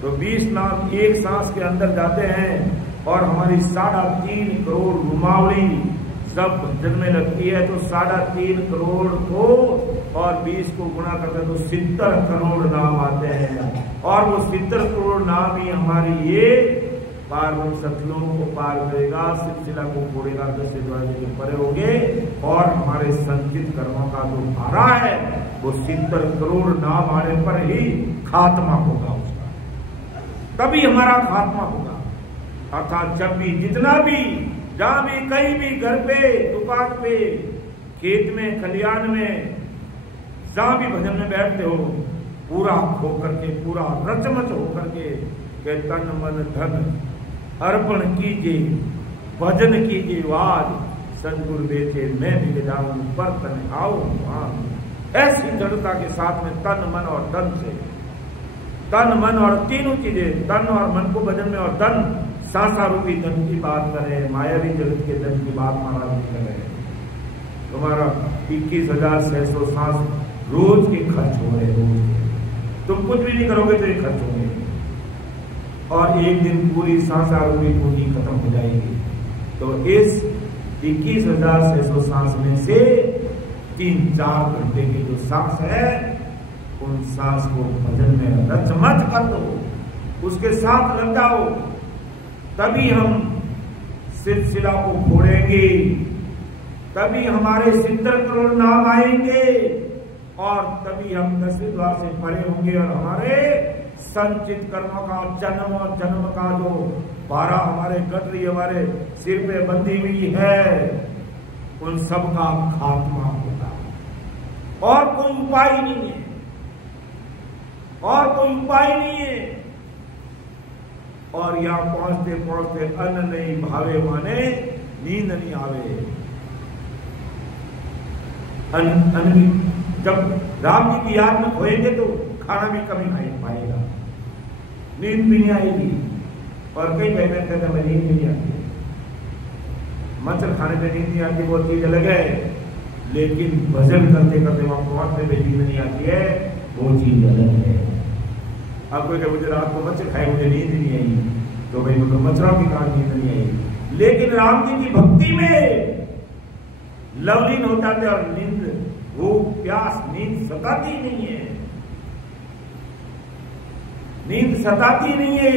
तो 20 नाम एक सांस के अंदर जाते हैं और हमारी 3.5 करोड़ घुमावड़ी जब जन्मे लगती है, तो 3.5 करोड़ को और 20 को गुणा करते हैं तो 70 करोड़ नाम आते हैं, और वो 70 करोड़ नाम ही हमारी ये पार्वत सतलों को पार करेगा, सिलसिला को फोड़ेगा, 10 से 12 के परे होंगे, और हमारे संचित कर्मों का जो भारा है वो 70 करोड़ नाम आने पर ही खात्मा होगा उसका, तभी हमारा खात्मा होगा। अर्थात जब भी जितना भी जहां भी कहीं भी घर पे दुकान पे खेत में खलियान में जहां भी भजन में बैठते हो, पूरा होकर के पूरा रचमच होकर के तन मन धन अर्पण कीजिए, भजन कीजिए, वाद सदगुरु बेचे मैं भी जाऊं पर तन आओ। ऐसी दृढ़ता के साथ में तन मन और धन से, तन मन और तीनों चीजें, तन और मन को भजन में, और धन सांसा रूपी धन की बात करें, मायावी जगत के धन की बात महाराज नहीं कर रहे। तुम्हारा 21,600 सांस रोज के खर्च हो रहे, रोज के, तुम कुछ भी नहीं करोगे तो ये खर्च होंगे, और एक दिन पूरी सांसा रूपी पूंजी खत्म हो जाएगी। तो इस 21,600 सांस में से 3-4 घंटे की जो सांस है, उन सांस को भजन में रचमच कर दो, उसके साथ लग जाओ, तभी हम सिलसिला को फोड़ेंगे, तभी हमारे 70 करोड़ नाम आएंगे, और तभी हम 10वें द्वार से परे होंगे, और हमारे संचित कर्मों का जन्म और जन्म का जो भारा हमारे गठरी हमारे सिर पे बंधी हुई है, उन सब का खात्मा होगा। और कोई उपाय नहीं है, और कोई उपाय नहीं है। और यहां पहुंचते पहुंचते अन्न नहीं भावे माने नींद नहीं आवे। जब राम जी की याद में खोएंगे तो खाना भी कभी नहीं पाएगा, नींद भी नहीं आएगी। और कई बहन कहते हैं नींद नहीं आती, मच्छर खाने पे नींद नहीं आती, वो चीज अलग है, लेकिन भजन करते करते वहां पहुंचने पे नींद नहीं आती है, वो चीज अलग है। अब कोई मुझे रात को मच्छर खाए मुझे नींद नहीं आई, तो भाई मतलब मच्छरों की कारण नींद नहीं आई, लेकिन राम जी की भक्ति में लवलीन हो जाते, और नींद भूख प्यास नींद सताती नहीं है, नींद सताती नहीं है।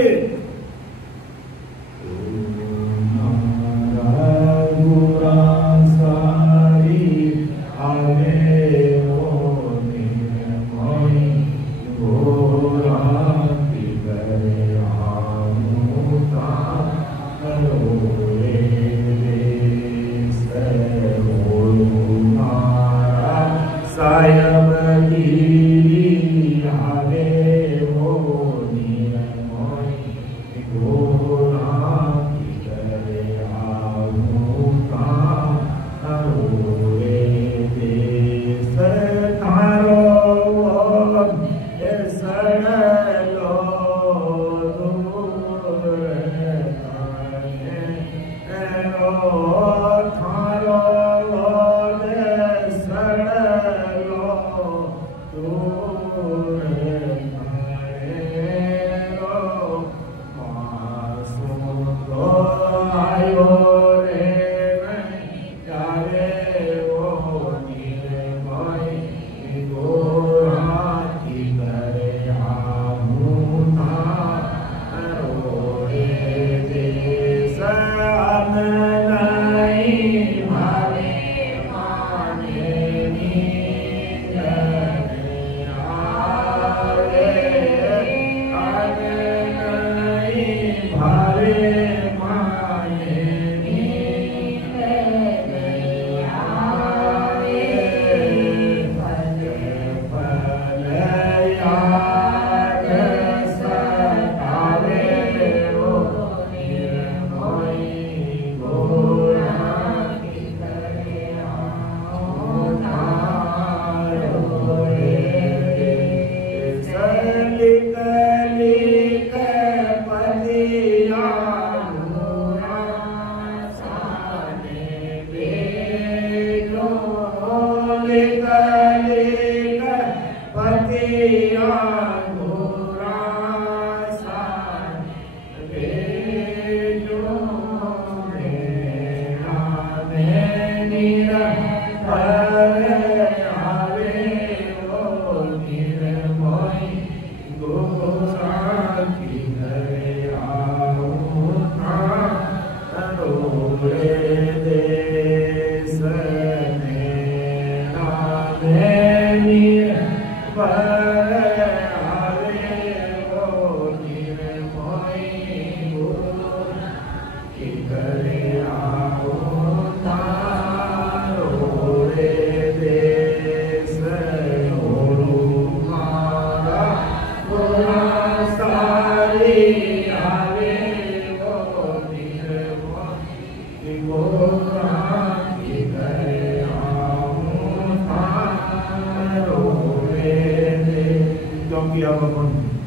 लक्ष्मण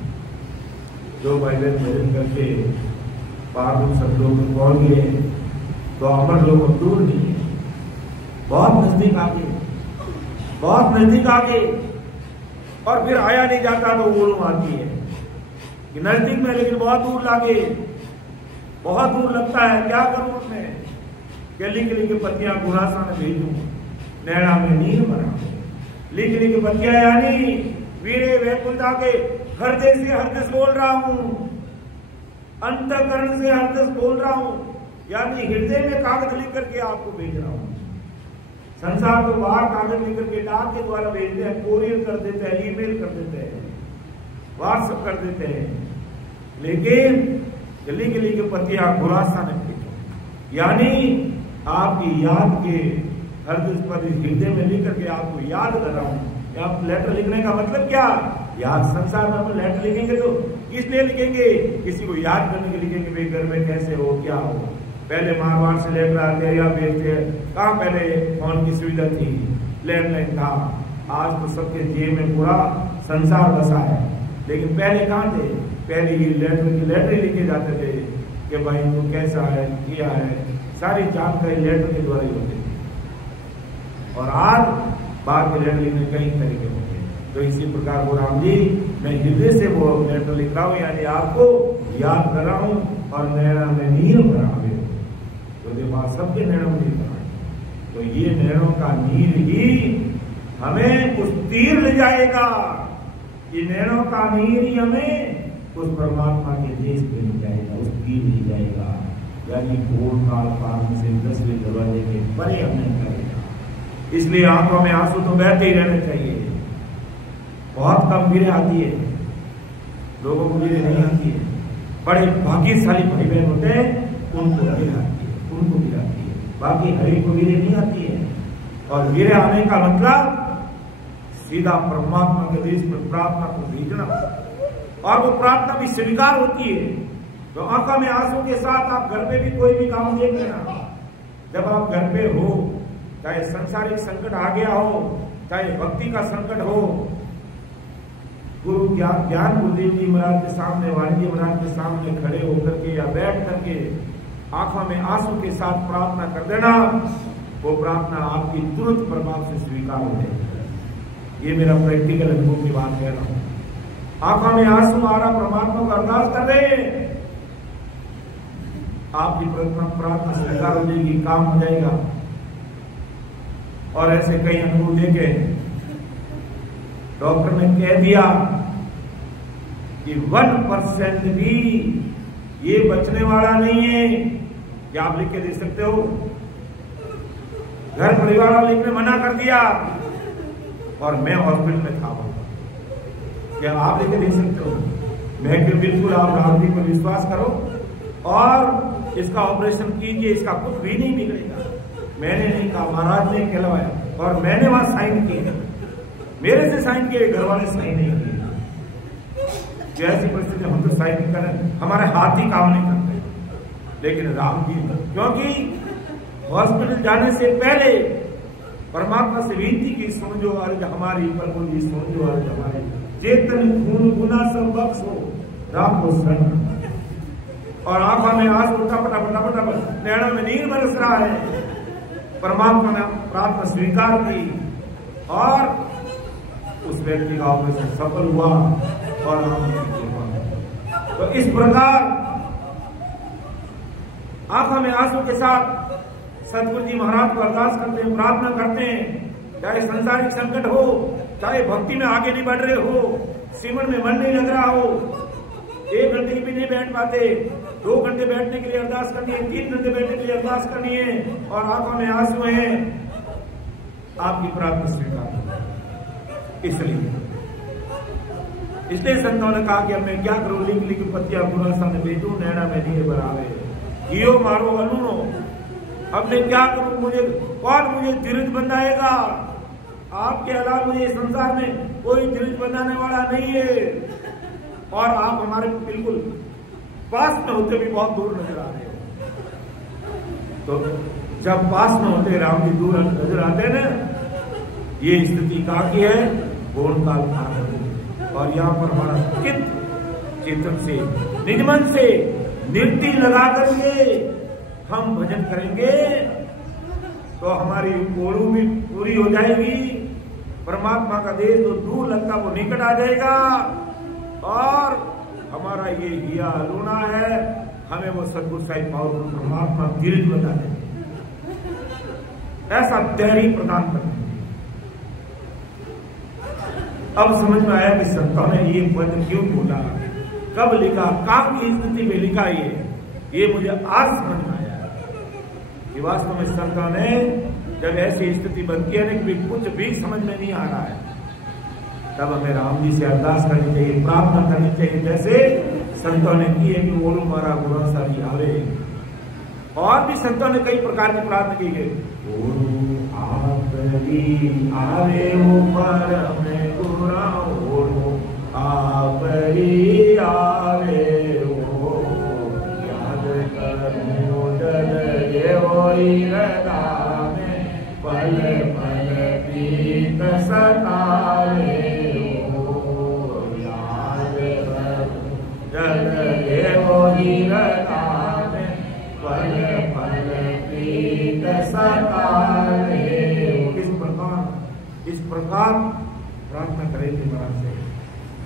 जो भाई बहन भोजन करके पार सब लोग पहुंच गए, तो अमर लोग दूर नहीं है, बहुत नजदीक आ गए, बहुत नजदीक आ गए। और फिर आया नहीं जाता तो वो आती है कि नजदीक में लेकिन बहुत दूर लागे, बहुत दूर लगता है, क्या करूं उसमें? लिख लिख के पत्तियां गुरासा में भेजूं, नैना में नीर बना, लिख लिख के पत्तियां यानी वीरे वैकुंठा के हृदय से हरदस बोल रहा हूं, अंतःकरण से हरदस बोल रहा हूं, यानी हृदय में कागज लिख करके आपको भेज रहा हूं। संसार को बाहर कागज लिख करके डाक के द्वारा भेजते हैं, कोरियर कर देते हैं, ईमेल कर देते हैं, व्हाट्सएप कर देते हैं, लेकिन लिख लिख के पत्तियां गुरासा में भेजो, यानी आपकी याद के हृदय में लिख करके आपको याद कर रहा हूं। आप लेटर लिखने का मतलब क्या? याद। संसार में अपन लेटर लिखेंगे तो किस लिए लिखेंगे? किसी को याद करने के लिखेंगे, भाई घर में कैसे हो, क्या हो। पहले मारवाड़ से लेटर आते हैं या भेजते हैं, कहाँ पहले फोन की सुविधा थी, लैंडलाइन था, आज तो सबके जेब में पूरा संसार बसा है। लेकिन पहले कहाँ थे? पहले ये लेटर लिखे जाते थे कि भाई तू कैसा है, किया है, सारी जानकारी लेटर के द्वारा ही होती थी। और आज बाद में लेटर लिखने कई तरीके होते हैं। तो इसी प्रकार वो राम जी, मैं हृदय से वो लेटर लिख रहा हूँ, यानी आपको याद कर रहा हूँ, और नैना में नीर बना हुए, तो देखो सबके नैनों में नीर बना, तो ये नैनों का नीर ही हमें उस तीर ले जाएगा, ये नैनों का नीर ही हमें उस परमात्मा के देश पे ले जाएगा, उस तीर ले जाएगा, यानी भूल काल पार से 10वें दरवाजे के परे हमें करेगा। इसलिए आंखों में आंसू तो बहते ही रहने चाहिए। बहुत कम गिरे आती है, लोगों को गिरे नहीं आती है, बड़े भाग्यशाली भाई बहन होते हैं उनको गिरे आती है, उनको गिरे आती है, बाकी हरी को गिरे नहीं आती है। और गिरे आने का मतलब सीधा परमात्मा के देश में प्रार्थना को भेजना, और वो प्रार्थना भी स्वीकार होती है। तो आंखों में आंसू के साथ आप घर पे भी कोई भी काम देख लेना, जब आप घर पे हो, चाहे संसारिक संकट आ गया हो, चाहे भक्ति का संकट हो, गुरु ज्ञान गुरुदेव जी महाराज के सामने, वाणी जी महाराज के सामने खड़े होकर के या बैठ करके आंखों में आंसू के साथ प्रार्थना कर देना, वो प्रार्थना आपकी तुरंत प्रभाव से स्वीकार हो जाएगी। ये मेरा प्रैक्टिकल अनुभव की बात कह रहा हूं। आंखों में आंसू आ रहा, परमात्मा का अरदास कर रहे हैं, आपकी प्रार्थना स्वीकार हो जाएगी, काम हो जाएगा। और ऐसे कई अनुभव देखे, डॉक्टर ने कह दिया कि 1% भी ये बचने वाला नहीं है, क्या आप लिख के दे सकते हो? घर परिवार वाले लिखने मना कर दिया, और मैं हॉस्पिटल में था, क्या आप लिख के दे सकते हो? मैं कि बिल्कुल, आप राम जी पर विश्वास करो और इसका ऑपरेशन कीजिए, इसका कुछ भी नहीं बिगड़ेगा। मैंने नहीं कहा, महाराज ने कहलवाया, और मैंने वहां साइन किए, मेरे से साइन किए, घर वाले साइन नहीं किए। जैसी परिस्थिति हम तो साइन नहीं करें, हमारे हाथ ही काम नहीं करते, लेकिन राम जी, क्योंकि हॉस्पिटल जाने से पहले परमात्मा से विनती की, समझो अर्ज हमारी, प्रभु जी समझो अर्ज हमारी, चेतन खून गुना सब बख्शो, राम को शरण। और आंखों में आंसू टपटप नैनों में नीर बरस रहा है। परमात्मा ने प्रार्थना स्वीकार की, और उस व्यक्ति का ऑपरेशन सफल हुआ, और तो इस प्रकार आंखों में आंसू के साथ सतगुरु जी महाराज को अरदास करते हैं, प्रार्थना करते हैं। चाहे संसारिक संकट हो, चाहे भक्ति में आगे नहीं बढ़ रहे हो, सिमरन में मन नहीं लग रहा हो, 1 घंटे भी नहीं बैठ पाते, 2 घंटे बैठने के लिए अरदास करनी है, 3 घंटे बैठने के लिए अरदास करनी है, और आंखों में आंसू है, आपकी प्रार्थना स्वीकार। इसलिए संतों ने कहा कि अब मैं क्या करूं, लिख लिख पत्तियां गुरासा में भेजूं, नैना में नीर बरावे, यो मारो अलूनो। अब मैं क्या करूं, कौन मुझे धीरज बनाएगा? आपके अलावा मुझे संसार में कोई धीरज बनाने वाला नहीं है, और आप हमारे बिल्कुल पास में होते भी बहुत दूर नजर आ रहे हो। तो जब पास में होते राम जी दूर नजर आते ना, ये स्थिति कहाँ की है? गोन काल और यहाँ पर हमारा चित्त चेतन से निजमन से निर्ति लगा करके हम भजन करेंगे तो हमारी ओरू भी पूरी हो जाएगी। परमात्मा का देश जो दूर लगता वो निकट आ जाएगा और हमारा ये हिया लूना है, हमें वो सदगुरु साहिब पावर परमात्मा धीरज बता देंगे, ऐसा धैर्य प्रदान करते। अब समझ में आया कि संतों ने ये पद क्यों बोला, कब लिखा, काम की स्थिति में लिखा, ये मुझे आज समझ में आया कि वास्तव में संतों ने जब ऐसी स्थिति बनती है कि कुछ भी समझ में नहीं आ रहा है, तब हमें राम जी से अरदास करनी चाहिए, प्रार्थना करनी चाहिए, जैसे संतों ने की है कि ओलू मारा गुरु सारी आवे। और भी संतों ने कई प्रकार की प्रार्थना की है, ओलू आपरी आवे ऊपर में गुरा, ओलू आपरी आवे ओ, याद करो डर ये होई रदामे, पल पल पीत सतावे ओ, याद करो डर ये होई रदामे, पल पल पीत सतावे। इस प्रकार प्रार्थना करेंगे महाराज से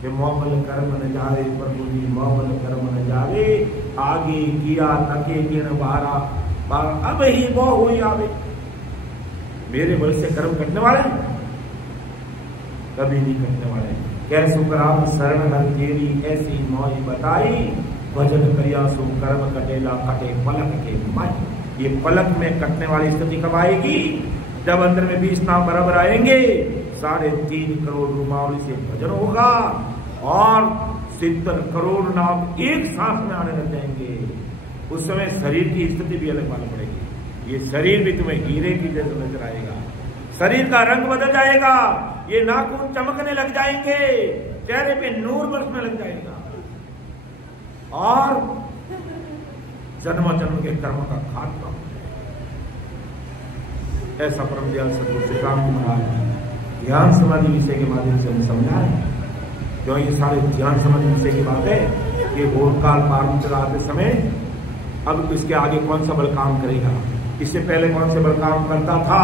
कि मोहम्मद कर्म न जावे प्रभु जी, मोहम्मद कर्म न जावे, आगे किया तके किन बारा बारा, अब ही वो हुई आवे। मेरे बल से कर्म करने वाले कभी नहीं करने वाले। कैसो कराम शरण हर तेरी ऐसी मौज बताई, भजन करिया सो कर्म कटेला कटे पलक के माई। ये पलक में कटने वाली स्थिति कब आएगी, जब अंदर में 20 नाम बराबर आएंगे, 3.5 करोड़ रुमावली से भजन होगा और 70 करोड़ नाम एक सांस में आने लग जाएंगे। उस समय शरीर की स्थिति भी अलग मालूम पड़ेगी। ये शरीर भी तुम्हें हीरे की जैसे नजर आएगा, शरीर का रंग बदल जाएगा, ये नाखून चमकने लग जाएंगे, चेहरे पे नूर बरसने लग जाएगा और जन्म जन्म के कर्म का खात्मा। ऐसा परम दयाल सदगुरु श्री राम जी महाराज ध्यान समाधि विषय के माध्यम से हमें समझाए। क्यों ये सारे ध्यान समाधि विषय की बात है कि भूतकाल पार चलाते समय अब इसके आगे कौन सा बल काम करेगा, इससे पहले कौन से बल काम करता था।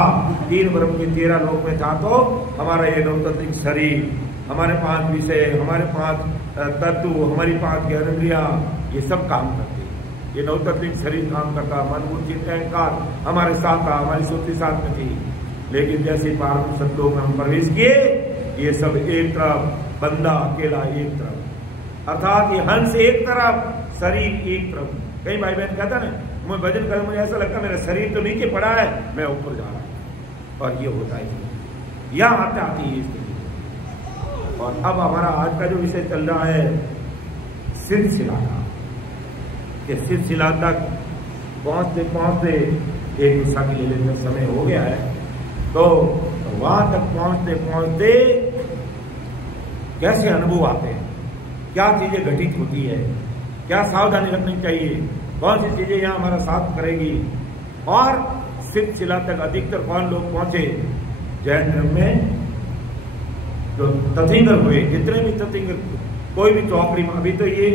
3 ब्रह्म के 13 लोक में था तो हमारा ये नवतत्विक शरीर, हमारे 5 विषय, हमारे 5 तत्व, हमारी 5 ज्ञानेंद्रिया, ये सब काम करते। ये नवतत्विक शरीर काम करता, मन बुद्धि अहंकार हमारे साथ था, हमारी सोची साथ में थी। लेकिन जैसे पारम सत्यों में हम प्रवेश किए, ये सब एक तरफ, बंदा अकेला एक तरफ, अर्थात ये हंस एक तरफ, शरीर एक तरफ। कई भाई बहन कहता ना, मैं भजन कर, मुझे ऐसा लगता मेरा शरीर तो नीचे पड़ा है, मैं ऊपर जा रहा हूं, और ये होता है यहाँ आते आती है स्थिति। और अब हमारा आज का जो विषय चल रहा है सिलसिला का, कि सिलसिला तक पहुंचते पहुंचते एक गुस्सा की लेने का समय हो गया है, तो वहां तक पहुंचते पहुंचते कैसे अनुभव आते हैं, क्या चीजें घटित होती है, क्या सावधानी रखनी चाहिए, कौन सी चीजें यहाँ हमारा साथ करेगी, और सिलसिला तक अधिकतर कौन लोग पहुंचे। जैन धर्म में जो तीर्थंकर हुए, जितने भी तीर्थंकर, कोई भी चौकड़ी में, अभी तो ये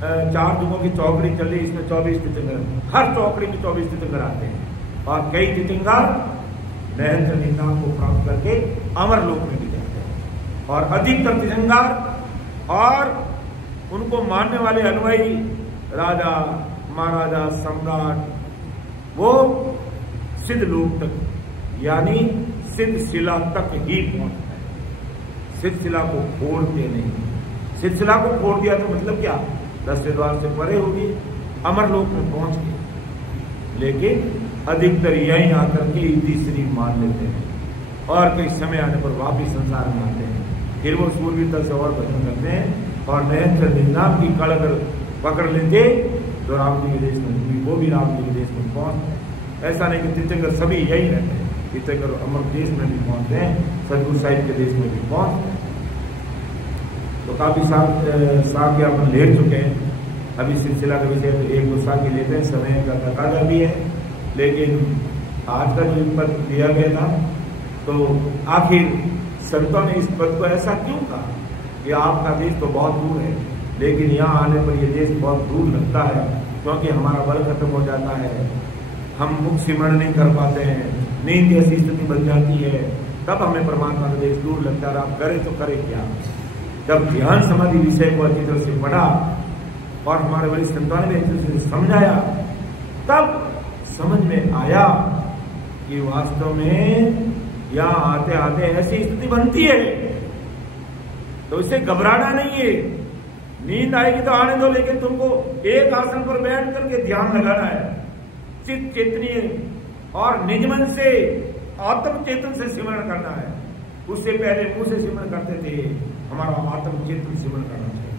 4 युगों की चौकड़ी चल रही, इसमें 24 तीर्थंकर, हर चौकड़ी में 24 तीर्थंकर आते हैं, और कई तीर्थंकर नरेंद्र निधान को प्राप्त करके अमर लोक में भी जाते हैं, और अधिकतर तीर्थंकर और उनको मानने वाले अनुयायी राजा महाराजा सम्राट, वो सिद्ध लोक तक यानी सिद्ध शिला तक ही पहुंचते हैं, सिद्ध शिला को फोड़ते नहीं। सिद्ध शिला को फोड़ दिया तो मतलब क्या, 10 द्वार से परे होगी, अमर लोक में पहुंच गए। लेकिन अधिकतर यहीं आकर के तीसरी मान लेते हैं, और कई समय आने पर वापिस संसार में आते हैं, फिर वो सूरवीरता से और भजन करते हैं, और नरेंद्र निधान की कड़ अगर पकड़ लेते तो राम जी के देश में, वो भी राम जी के देश में पहुंचते। ऐसा नहीं कि तीर्थंकर सभी यही रहते हैं, तीर्थंकर अमर देश में भी पहुंचते हैं, सदगुरु साहिब के देश में भी पहुंचते हैं। तो काफी साथ अपन ले चुके हैं, अभी सिलसिला का विषय तो एक गुस्सा की लेते हैं, समय का तकाजा भी है। लेकिन आज का जो पद दिया गया था, तो आखिर संतों ने इस पद को ऐसा क्यों कहा, कि आपका देश तो बहुत दूर है, लेकिन यहाँ आने पर यह देश बहुत दूर लगता है, क्योंकि हमारा बल खत्म हो जाता है, हम मुख सिमरण नहीं कर पाते हैं, नींद ऐसी स्थिति बन जाती है, तब हमें परमात्मा का देश दूर लगता है। आप करें तो करें क्या? जब ध्यान समाधि विषय को अच्छी तरह से पढ़ा और हमारे वरिष्ठ संतान ने अच्छी तरह से समझाया, तब समझ में आया कि वास्तव में यहाँ आते आते ऐसी स्थिति बनती है, तो इसे घबराना नहीं है। नींद आएगी तो आने दो, लेकिन तुमको एक आसन पर बैठ करके ध्यान लगाना है, चित्त चेतनीय और निजमन से आत्म चेतन से सिमरण करना है। उससे पहले मुंह से सिमरण करते थे, हमारा आत्म चेतन सिमरण करना चाहिए,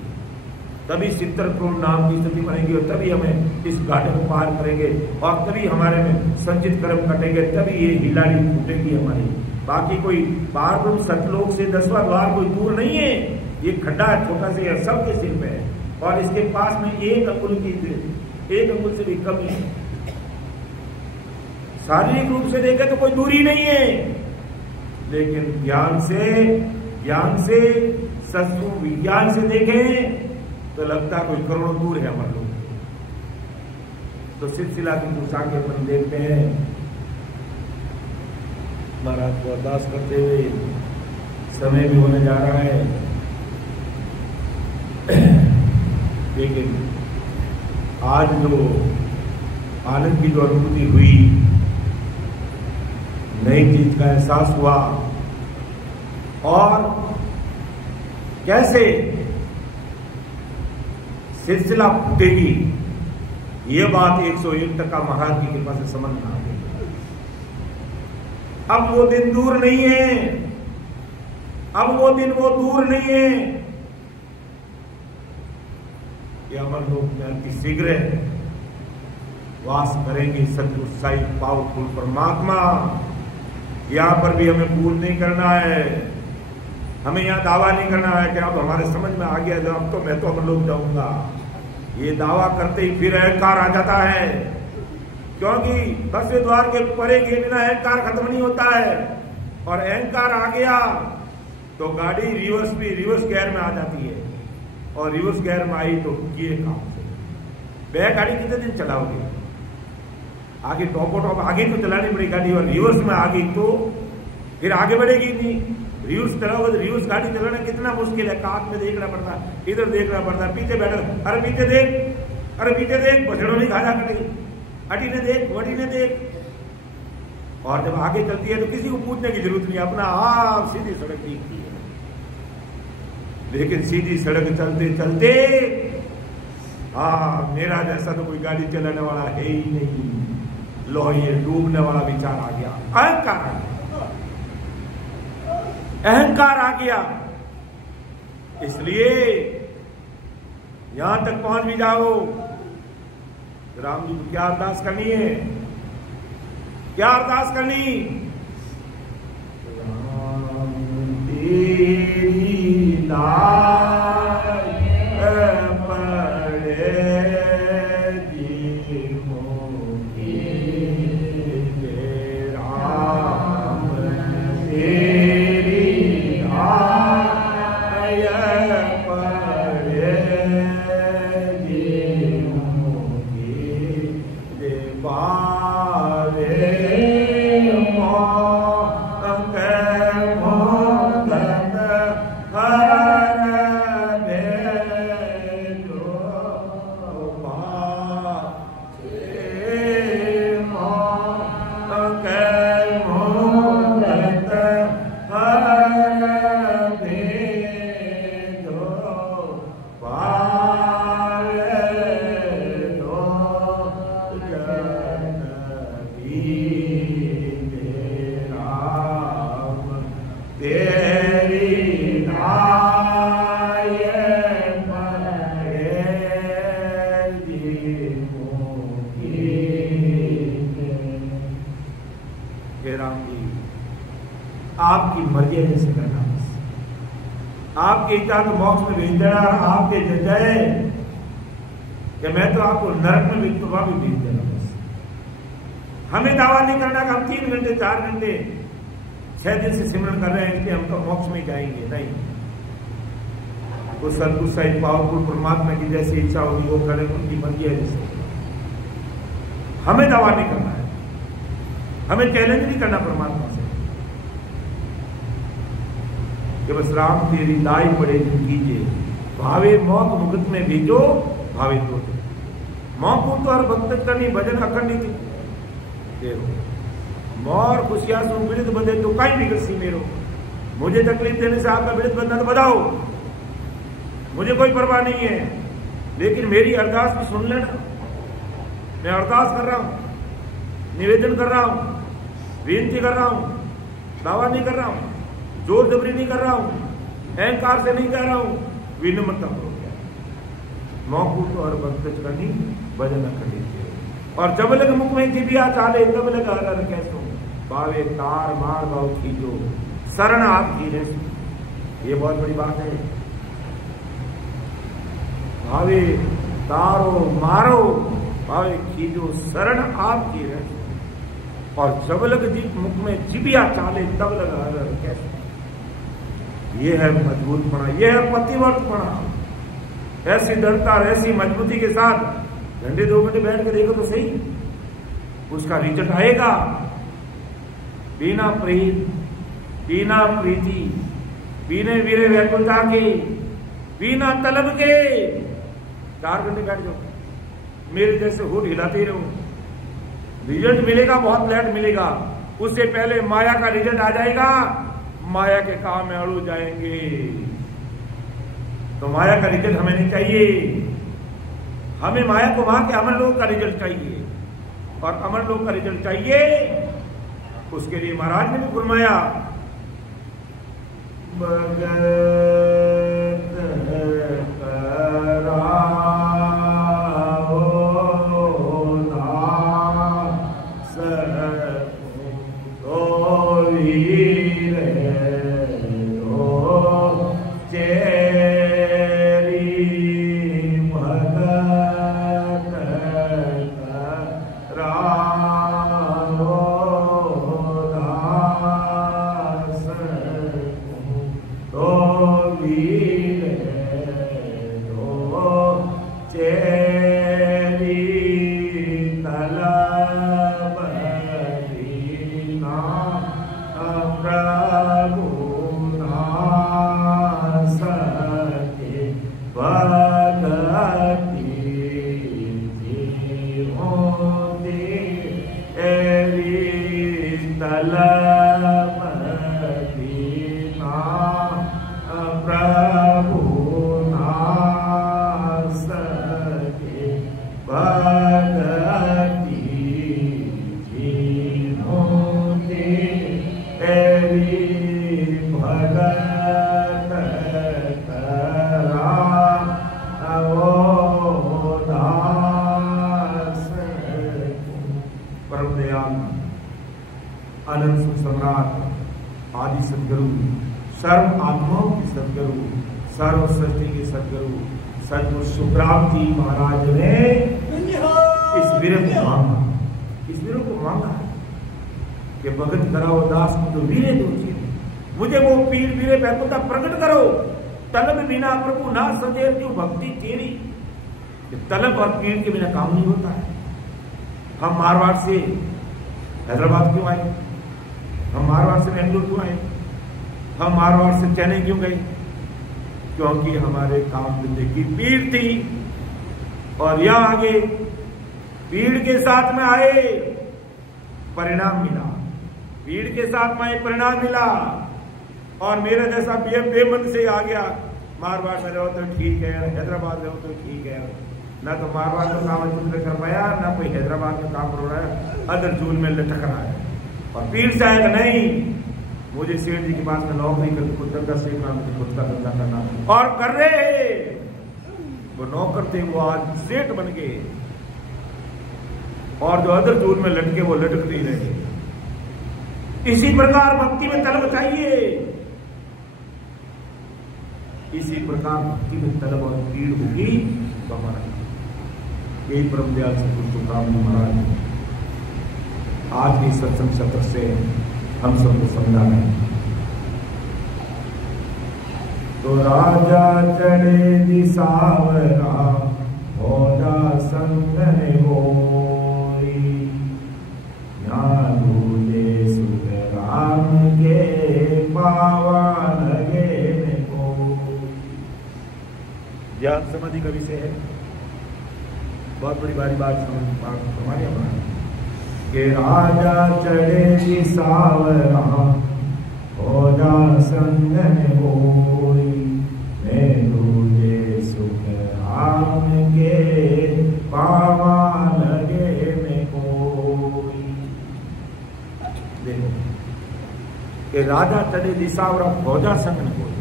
तभी 70 करोड़ नाम की स्थिति बनेगी और तभी हमें इस घाटे को पार करेंगे और तभी हमारे में संचित कर्म कटेंगे, तभी ये हिलाड़ी फूटेगी हमारी। बाकी कोई पार ब्रह्म सतलोक से 10वां द्वार कोई दूर नहीं है, ये खड्डा छोटा से सबके सिर में है और इसके पास में एक अंगुल से भी कम है। शारीरिक रूप से देखें तो कोई दूरी नहीं है, लेकिन ज्ञान से सत्सु विज्ञान से देखें तो लगता कोई करोड़ों दूर है हमारे लोग। तो सिलसिला की कुछ आगे अपन देखते हैं। महाराज को अरदास करते हुए समय भी होने जा रहा है, लेकिन आज जो आनंद की जो अनुभूति हुई, नई चीज का एहसास हुआ और कैसे सिलसिला फूटेगी, ये बात 101% महाराज की कृपा से समझ में आ गई। अब वो दिन दूर नहीं है, अब वो दिन वो दूर नहीं है कि अमर लोक में अति शीघ्र वास करेंगे सत्य उत्साही पावरफुल परमात्मा। यहां पर भी हमें भूल नहीं करना है, हमें यहाँ दावा नहीं करना है कि अब हमारे समझ में आ गया, अब तो मैं तो अमर लोक जाऊंगा। ये दावा करते ही फिर अहंकार आ जाता है, क्योंकि 10वें द्वार के परे के बिना अहंकार खत्म नहीं होता है, और अहंकार आ गया तो गाड़ी रिवर्स गियर में आ जाती है, और रिवर्स गियर में आई तो किए काम से। बैक गाड़ी कितने दिन चलाओगे? आगे टॉप आगे तो चलानी पड़ेगी गाड़ी, और रिवर्स में आ गई तो फिर आगे बढ़ेगी नहीं। रिवर्स चलाओगे तो रिवर्स गाड़ी चलाना कितना मुश्किल है, कान में देखना पड़ता है, इधर देखना पड़ता है, पीछे बैठा, अरे पीछे देख, बछड़ों नहीं खा जा करेगी, अटी ने देख, वटी ने देख। और जब आगे चलती है तो किसी को पूछने की जरूरत नहीं, अपना आप सीधी सड़क दिखती है। लेकिन सीधी सड़क चलते चलते मेरा जैसा तो कोई गाड़ी चलाने वाला है ही नहीं, लो ये डूबने वाला विचार आ गया, अहंकार आ गया। इसलिए यहां तक पहुंच भी जाओ, राम जी को क्या अरदास करनी है, क्या अरदास करनी? राम तेरी लाज पड़े आपकी मर्जी जैसे करना, आपकी इच्छा तो मोक्ष में भेज देना, आपके जय कि मैं तो आपको नरक में भेज तो वहां भी भेज देना। बस हमें दावा नहीं करना कि हम 3 घंटे 4 घंटे 6 दिन से सिमरन कर रहे हैं इसलिए हम तो मोक्ष में जाएंगे, नहीं। वो सदगुरु साहिब पावरफुल परमात्मा की जैसी इच्छा होगी वो करें, उनकी मर्जी है। जैसे हमें दावा नहीं करना है, हमें चैलेंज नहीं करना परमात्मा से कि बस राम तेरी दाई पड़े जो कीजिए, भावे मौत मुकुट में भेजो, भावे तो मौत तो हर भक्त करनी भजन अखंडित मोर खुशियां सुन पीड़ित बंदे तो कहीं भी गसी मेरो, मुझे तकलीफ देने से आपका पीड़ित बंदा तो बताओ, मुझे कोई परवाह नहीं है, लेकिन मेरी अरदास भी सुन लेना। मैं अरदास कर रहा हूं, निवेदन कर रहा हूं, विनती कर रहा हूं, दावा नहीं कर रहा हूं, जोर जबरी नहीं कर रहा हूं, अहंकार से नहीं कह रहा हूं, विनम्रता हो गया। मौकू तो हर भक्त करनी भजन अखंडित, और जब लग मुख में जिबिया चाले तब लग हर कैसो, बावे तार मार बाव खींचो, शरण आपकी रस। ये बहुत बड़ी बात है। भावे तारो मारो, भावे खींचो, शरण आपकी रस, और जब लग जीप मुख में जिबिया चाले तब लग हर कैसो। ये है मजबूतपना, ये है पतिव्रतपना। ऐसी दृढ़ता, ऐसी मजबूती के साथ घंटे 2 घंटे बैठ के देखो तो सही, उसका रिजल्ट आएगा। बिना प्रीत, बिना प्रीति, बिना वीरे वैकुंठा के, बिना तलब के 4 घंटे बैठ जाओ, मेरे जैसे होठ हिलाते रहो, रिजल्ट मिलेगा, बहुत लेट मिलेगा। उससे पहले माया का रिजल्ट आ जाएगा, माया के काम में अड़ू जाएंगे। तो माया का रिजल्ट हमें नहीं चाहिए, हमें माया को मार के अमर लोग का रिजल्ट चाहिए, और अमर लोग का रिजल्ट चाहिए। उसके लिए महाराज ने भी फरमाया, आदि सदगुरु, सर्व आत्माओं के सदगुरु, सर्व सृष्टि के सदगुरु सदगुरु सुखराम जी महाराज ने इस वीर को मांगा, इस वीर को मांगा कि भगत कराओ दास मुझे वीरे दो, मुझे वो पीर वीरे बैकुंठा प्रकट करो। तलब बिना प्रभु ना सजे जो भक्ति तेरी, तलब और पीर के बिना काम नहीं होता है। हम मारवाड़ से हैदराबाद क्यों आए, हम मारवाड़ से बेंगलुरु क्यों आए, हम मारवाड़ से चेन्नई क्यों गए? क्योंकि हमारे काम धंधे की पीड़ थी, और यहां आगे पीड़ के साथ में आए, परिणाम मिला, पीड़ के साथ में आए, परिणाम मिला। और मेरा जैसा बेमन से आ गया, मारवाड़ में रहो तो ठीक है, हैदराबाद रहो तो ठीक है, ना तो मारवाड़ का काम अच्छे कर पाया, ना कोई हैदराबाद में काम कर रहा है, अदर जूल में लटक रहा है। और पीर से आएगा नहीं, मुझे सेठ जी के पास में नौकरी करके खुद धंधा सीखना, मुझे खुद का धंधा करना, और कर रहे वो नौकर थे, वो आज सेठ बन गए, और जो अदर जूल में लटके वो लटकते ही रहे। इसी प्रकार भक्ति में तलब चाहिए, इसी प्रकार भक्ति में तलब और पीड़ होगी तो हमारा यही परम दयाल सतगुरु तुकाराम जी महाराज आज भी सत्संग सत्र से हम सबको समझा रहे हैं। तो तो राजा चढ़े दिसावरा भोजा संगन होई, यहाँ दूजे सुख राम के पावा लगे को। ज्ञान समाधि का विषय है, बहुत बड़ी बात हमारे अपना के राजा चढ़े दिसावरा भोजा संगन होई, मैं दूजे सुख राम के पावा लगे में कोई। देखो कि राजा चढ़े दिसावरा भोजा संगन होई,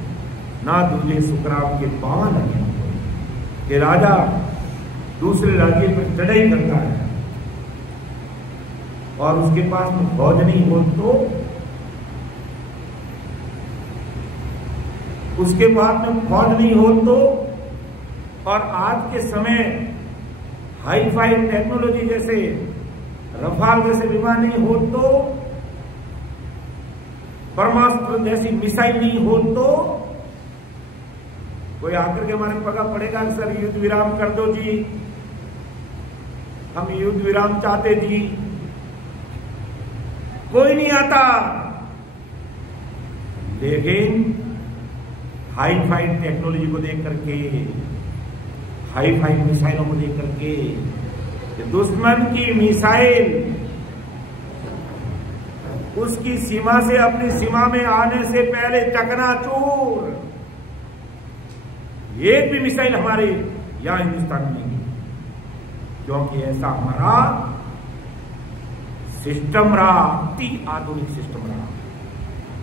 ना दूजे सुख राम के पावा लगे में कोई। कि राजा दूसरे राज्य पर चढ़ाई करता है और उसके पास में फौज नहीं हो तो उसके बाद में फौज नहीं हो तो, और आज के समय हाई फाई टेक्नोलॉजी जैसे रफाल जैसे विमान नहीं हो तो, ब्रह्मास्त्र जैसी मिसाइल नहीं हो तो, कोई आकर के हमारे पगा पड़ेगा कि सर युद्ध विराम कर दो जी, हम युद्ध विराम चाहते जी, कोई नहीं आता। लेकिन हाई फाई टेक्नोलॉजी को देख करके, हाई फाई मिसाइलों को देख करके, दुश्मन की मिसाइल उसकी सीमा से अपनी सीमा में आने से पहले चकनाचूर, एक भी मिसाइल हमारे यहां हिंदुस्तान में नहीं, क्योंकि ऐसा हमारा सिस्टम रहा, अति आधुनिक सिस्टम रहा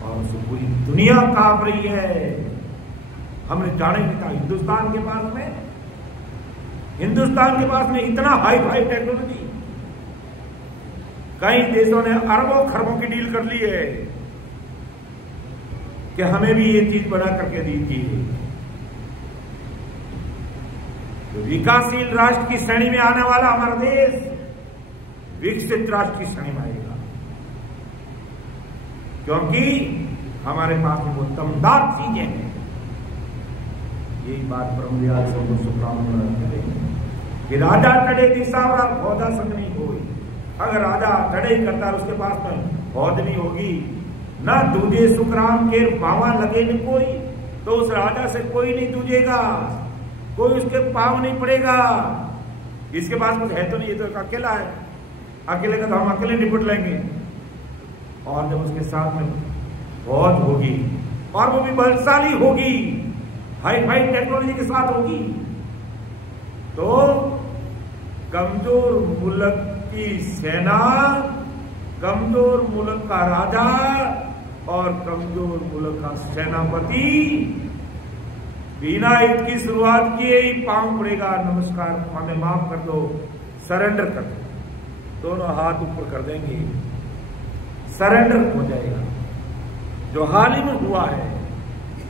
और उसे पूरी दुनिया कांप रही है। हमने जाने नहीं था हिंदुस्तान के पास में इतना हाई फाई टेक्नोलॉजी, कई देशों ने अरबों खरबों की डील कर ली है कि हमें भी ये चीज बना करके दीजिए। तो विकासशील राष्ट्र की श्रेणी में आने वाला हमारा देश विकसित राष्ट्र की श्रेणी में आएगा, क्योंकि हमारे पास में वो दमदार चीजें हैं। यही बात ब्रह्मदयाल कि राजा चढ़े दिसावरा भोजा संग नहीं होई। अगर राजा चढ़े करता है उसके पास में फौज नहीं होगी, ना दूजे सुखराम के पावा लगे न कोई, तो उस राजा से कोई नहीं दूजेगा, कोई उसके पाव नहीं पड़ेगा। इसके पास कुछ है तो नहीं, ये तो अकेला है, अकेले का तो हम अकेले निपट लेंगे। और जब उसके साथ में फौज होगी और वो भी बलशाली होगी, हाई फाई टेक्नोलॉजी के साथ होगी, तो कमजोर मुल्क की सेना, कमजोर मुल्क का राजा और कमजोर मुल्क का सेनापति बिना युद्ध की शुरुआत किए ही पांव पड़ेगा, नमस्कार, हमें माफ कर दो, सरेंडर कर दो, दोनों हाथ ऊपर कर देंगे, सरेंडर हो जाएगा। जो हाल ही में हुआ है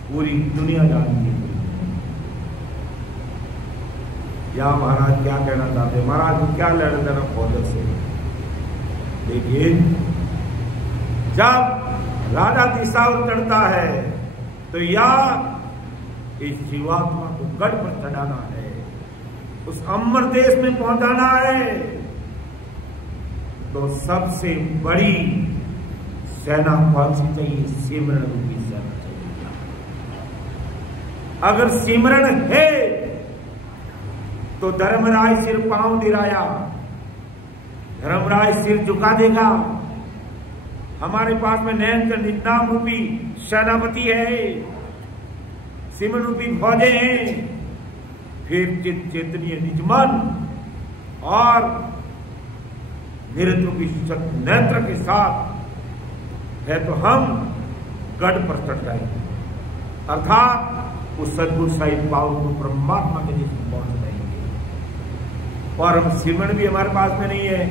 पूरी दुनिया जानती है। या महाराज क्या कहना चाहते हैं? महाराज क्या लेना देना फौज से? लेकिन जब राजा दिसावर चढ़ता है तो या इस जीवात्मा को गढ़ पर चढ़ाना है, उस अमर देश में पहुंचाना है, तो सबसे बड़ी सेना कौन सी चाहिए? सिमरण रूपी सेना चाहिए। अगर सिमरण है तो धर्मराज सिर पांव दिराया, धर्मराज सिर झुका देगा। हमारे पास में नैन का निनाम रूपी सेनापति है, सिमरण रूपी फौजे हैं, फिर चित चेतनीय निजमन और निरत रूपी नेत्र के साथ है तो हम गढ़ पर चढ़ जाएंगे, अर्थात उस सदगुरु साहिब पावन को परमात्मा के देश में पहुंच जाएंगे। और हम सिमरण भी हमारे पास में नहीं है,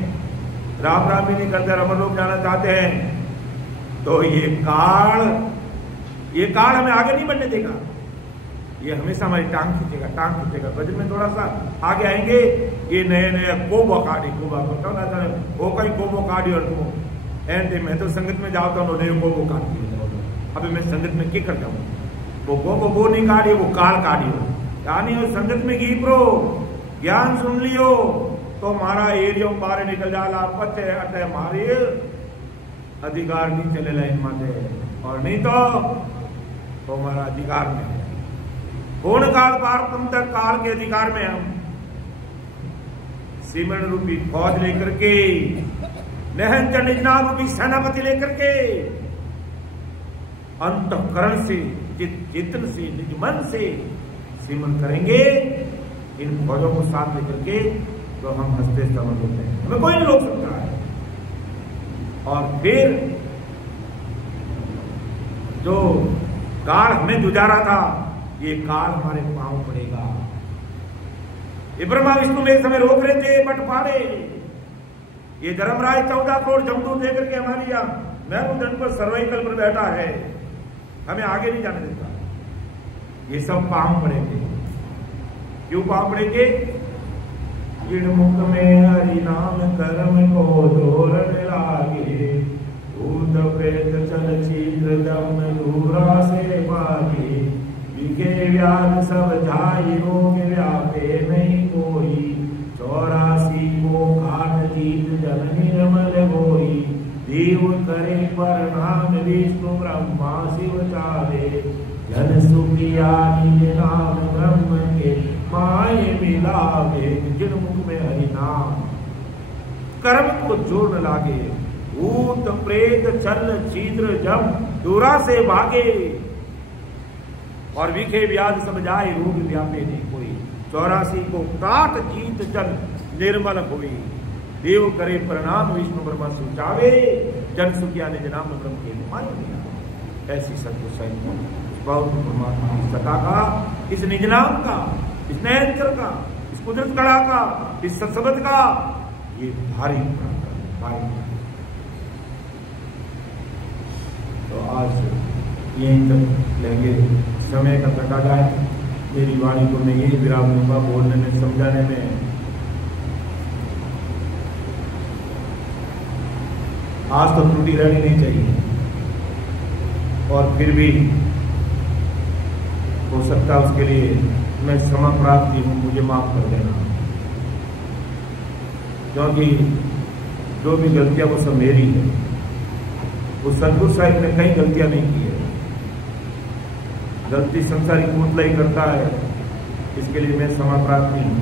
राम राम भी नहीं करते, अमर लोग जाना चाहते हैं, तो ये काल हमें आगे नहीं बढ़ने देगा, ये हमेशा हमारी टांग खींचेगा। भजन में थोड़ा सा आगे आएंगे, ये नए कोबो काड़ी वो कहीं कोबो काड़ी और तुम एंड मैं तो संगत में जाता हूँ, नए कोबो काटी, अभी मैं संगत में क्या कर जाऊँ? वो नहीं काढ़ियो, वो काल काढ़ियो। यानी वो संगत में घी प्रो ज्ञान सुन लियो तो मारा एरियो बाहर निकल जाला, पचे अटे मारे अधिकार नहीं चले लाइन माते, और नहीं तो हमारा अधिकार में कौन काल पार तुम तक काल के अधिकार में हम सिमरन रूपी फौज लेकर के, निहंजन निजनाम रूपी सेनापति लेकर के अंतःकरण से चित्तन से निज मन से सिमरन करेंगे इन फौजों को साथ लेकर के, तो हम हंसते समझ होते हैं, हमें कोई नहीं रोक सकता है। और फिर जो काल हमें गुजारा था, ये काल हमारे पांव पड़ेगा। ये ब्रह्मा विष्णु में समय रोक रहे थे बट फाड़े, ये धर्मराय 14 करोड़ जमदूत देकर के हमारी मैरुदंड पर सर्वाइकल पर बैठा है, हमें आगे नहीं जाने देता। ये सब पांव पड़ेंगे। क्यों पांव पड़ेंगे? जिन मुख में हरि नाम कर्म को जोरन लागे, भूत प्रेत चल चीर दम दूरा से भागे, विखे व्याध सब जाई रोग व्यापे नहीं कोई, 84 को काट जीत जन निर्मल होई, देव करे प्रणाम विष्णु ब्रह्मा शिव चारे, जन सुखिया निज नाम ब्रह्म के माय मिलावे। जिन मुख में हरि नाम कर्म को जोड़ लागे, भूत प्रेत छल छिद्र जम दूरा से भागे, और विखे व्याध सब जाए रोग व्यापे नहीं कोई, 84 को काट जीत जन निर्मल होई, देव करे प्रणाम विष्णु ब्रह्मा सुचावे, जन सुखिया निज नाम ब्रह्म के माय मिलावे। ऐसी सदगुरु बहुत परमात्मा की सत्ता का, इस निज नाम का, इस नयनचर का, इस कुदरत कला का, इस सत्सबत का, ये भारी भारी। तो आज यहीं तक लेंगे, समय का कटा जाए। मेरी वाणी को मैं यही विराम दूंगा, बोलने में समझाने में। आज तो त्रुटि रहनी नहीं चाहिए, और फिर भी हो सकता उसके लिए मैं क्षमा प्राप्ति हूं, मुझे माफ कर देना, क्योंकि जो भी गलतियां वो सब मेरी है। वो सदगुरु साहिब ने कई गलतियां नहीं की है, गलती संसारिक मुतला ही करता है, इसके लिए मैं क्षमा प्राप्ति हूं।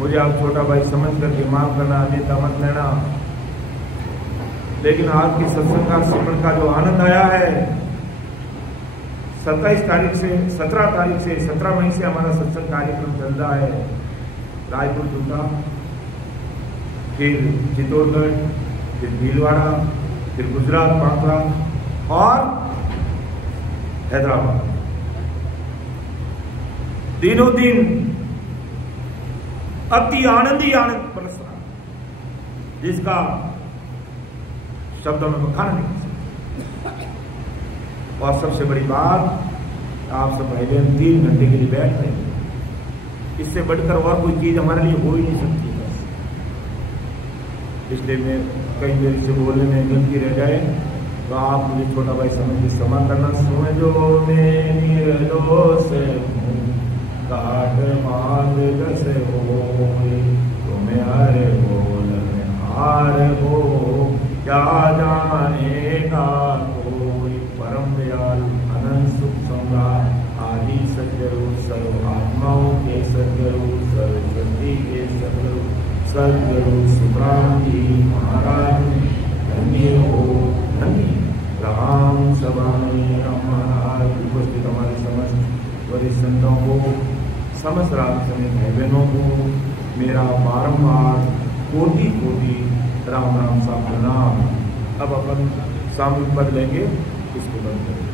मुझे आप छोटा भाई समझ करके माफ करना, अन्यथा मत लेना। लेकिन आज की सत्संग का सिमरन का जो आनंद आया है, 17 तारीख से 17 मई से हमारा सत्संग कार्यक्रम चल रहा है। रायपुर झूठा, फिर चित्तौड़गढ़, फिर भीलवाड़ा, फिर गुजरात बांद्रा और हैदराबाद। दिनों दिन अति आनंद ही आनंद बरस रहा, जिसका शब्दों में बखान नहीं कर सकते। और सबसे बड़ी बात, आप सब भाई बहन 3 घंटे के लिए बैठ रहे हैं, इससे बढ़कर और कोई चीज हमारे लिए हो ही नहीं सकती। बस इसलिए मैं कई देर से बोलने में गलती रह जाए तो आप मुझे छोटा भाई समझ के क्षमा करना। समझो मैं निर्दोष हूँ, काट मांग दस हो, तुम्हें हर बोल हार हो, क्या जानेगा कोई, परम दयाल अनंत सुख सम्राट आदि सदगुरु सर्व आत्माओं के सदगुरु सरस्वती के सदगुरु सदगुरु सुब्रह्मण्य जी महाराज धन्य हो, धन्य। राम सभा में महाराज उपस्थित हमारे समस्त वरिष्ठ संतों को, समस्त राष्ट्र में भाई बहनों को मेरा बारंबार कोटि कोटि राम राम सा प्रणाम। अब अपन सामूहिक पद लेंगे, इसको बंद करें।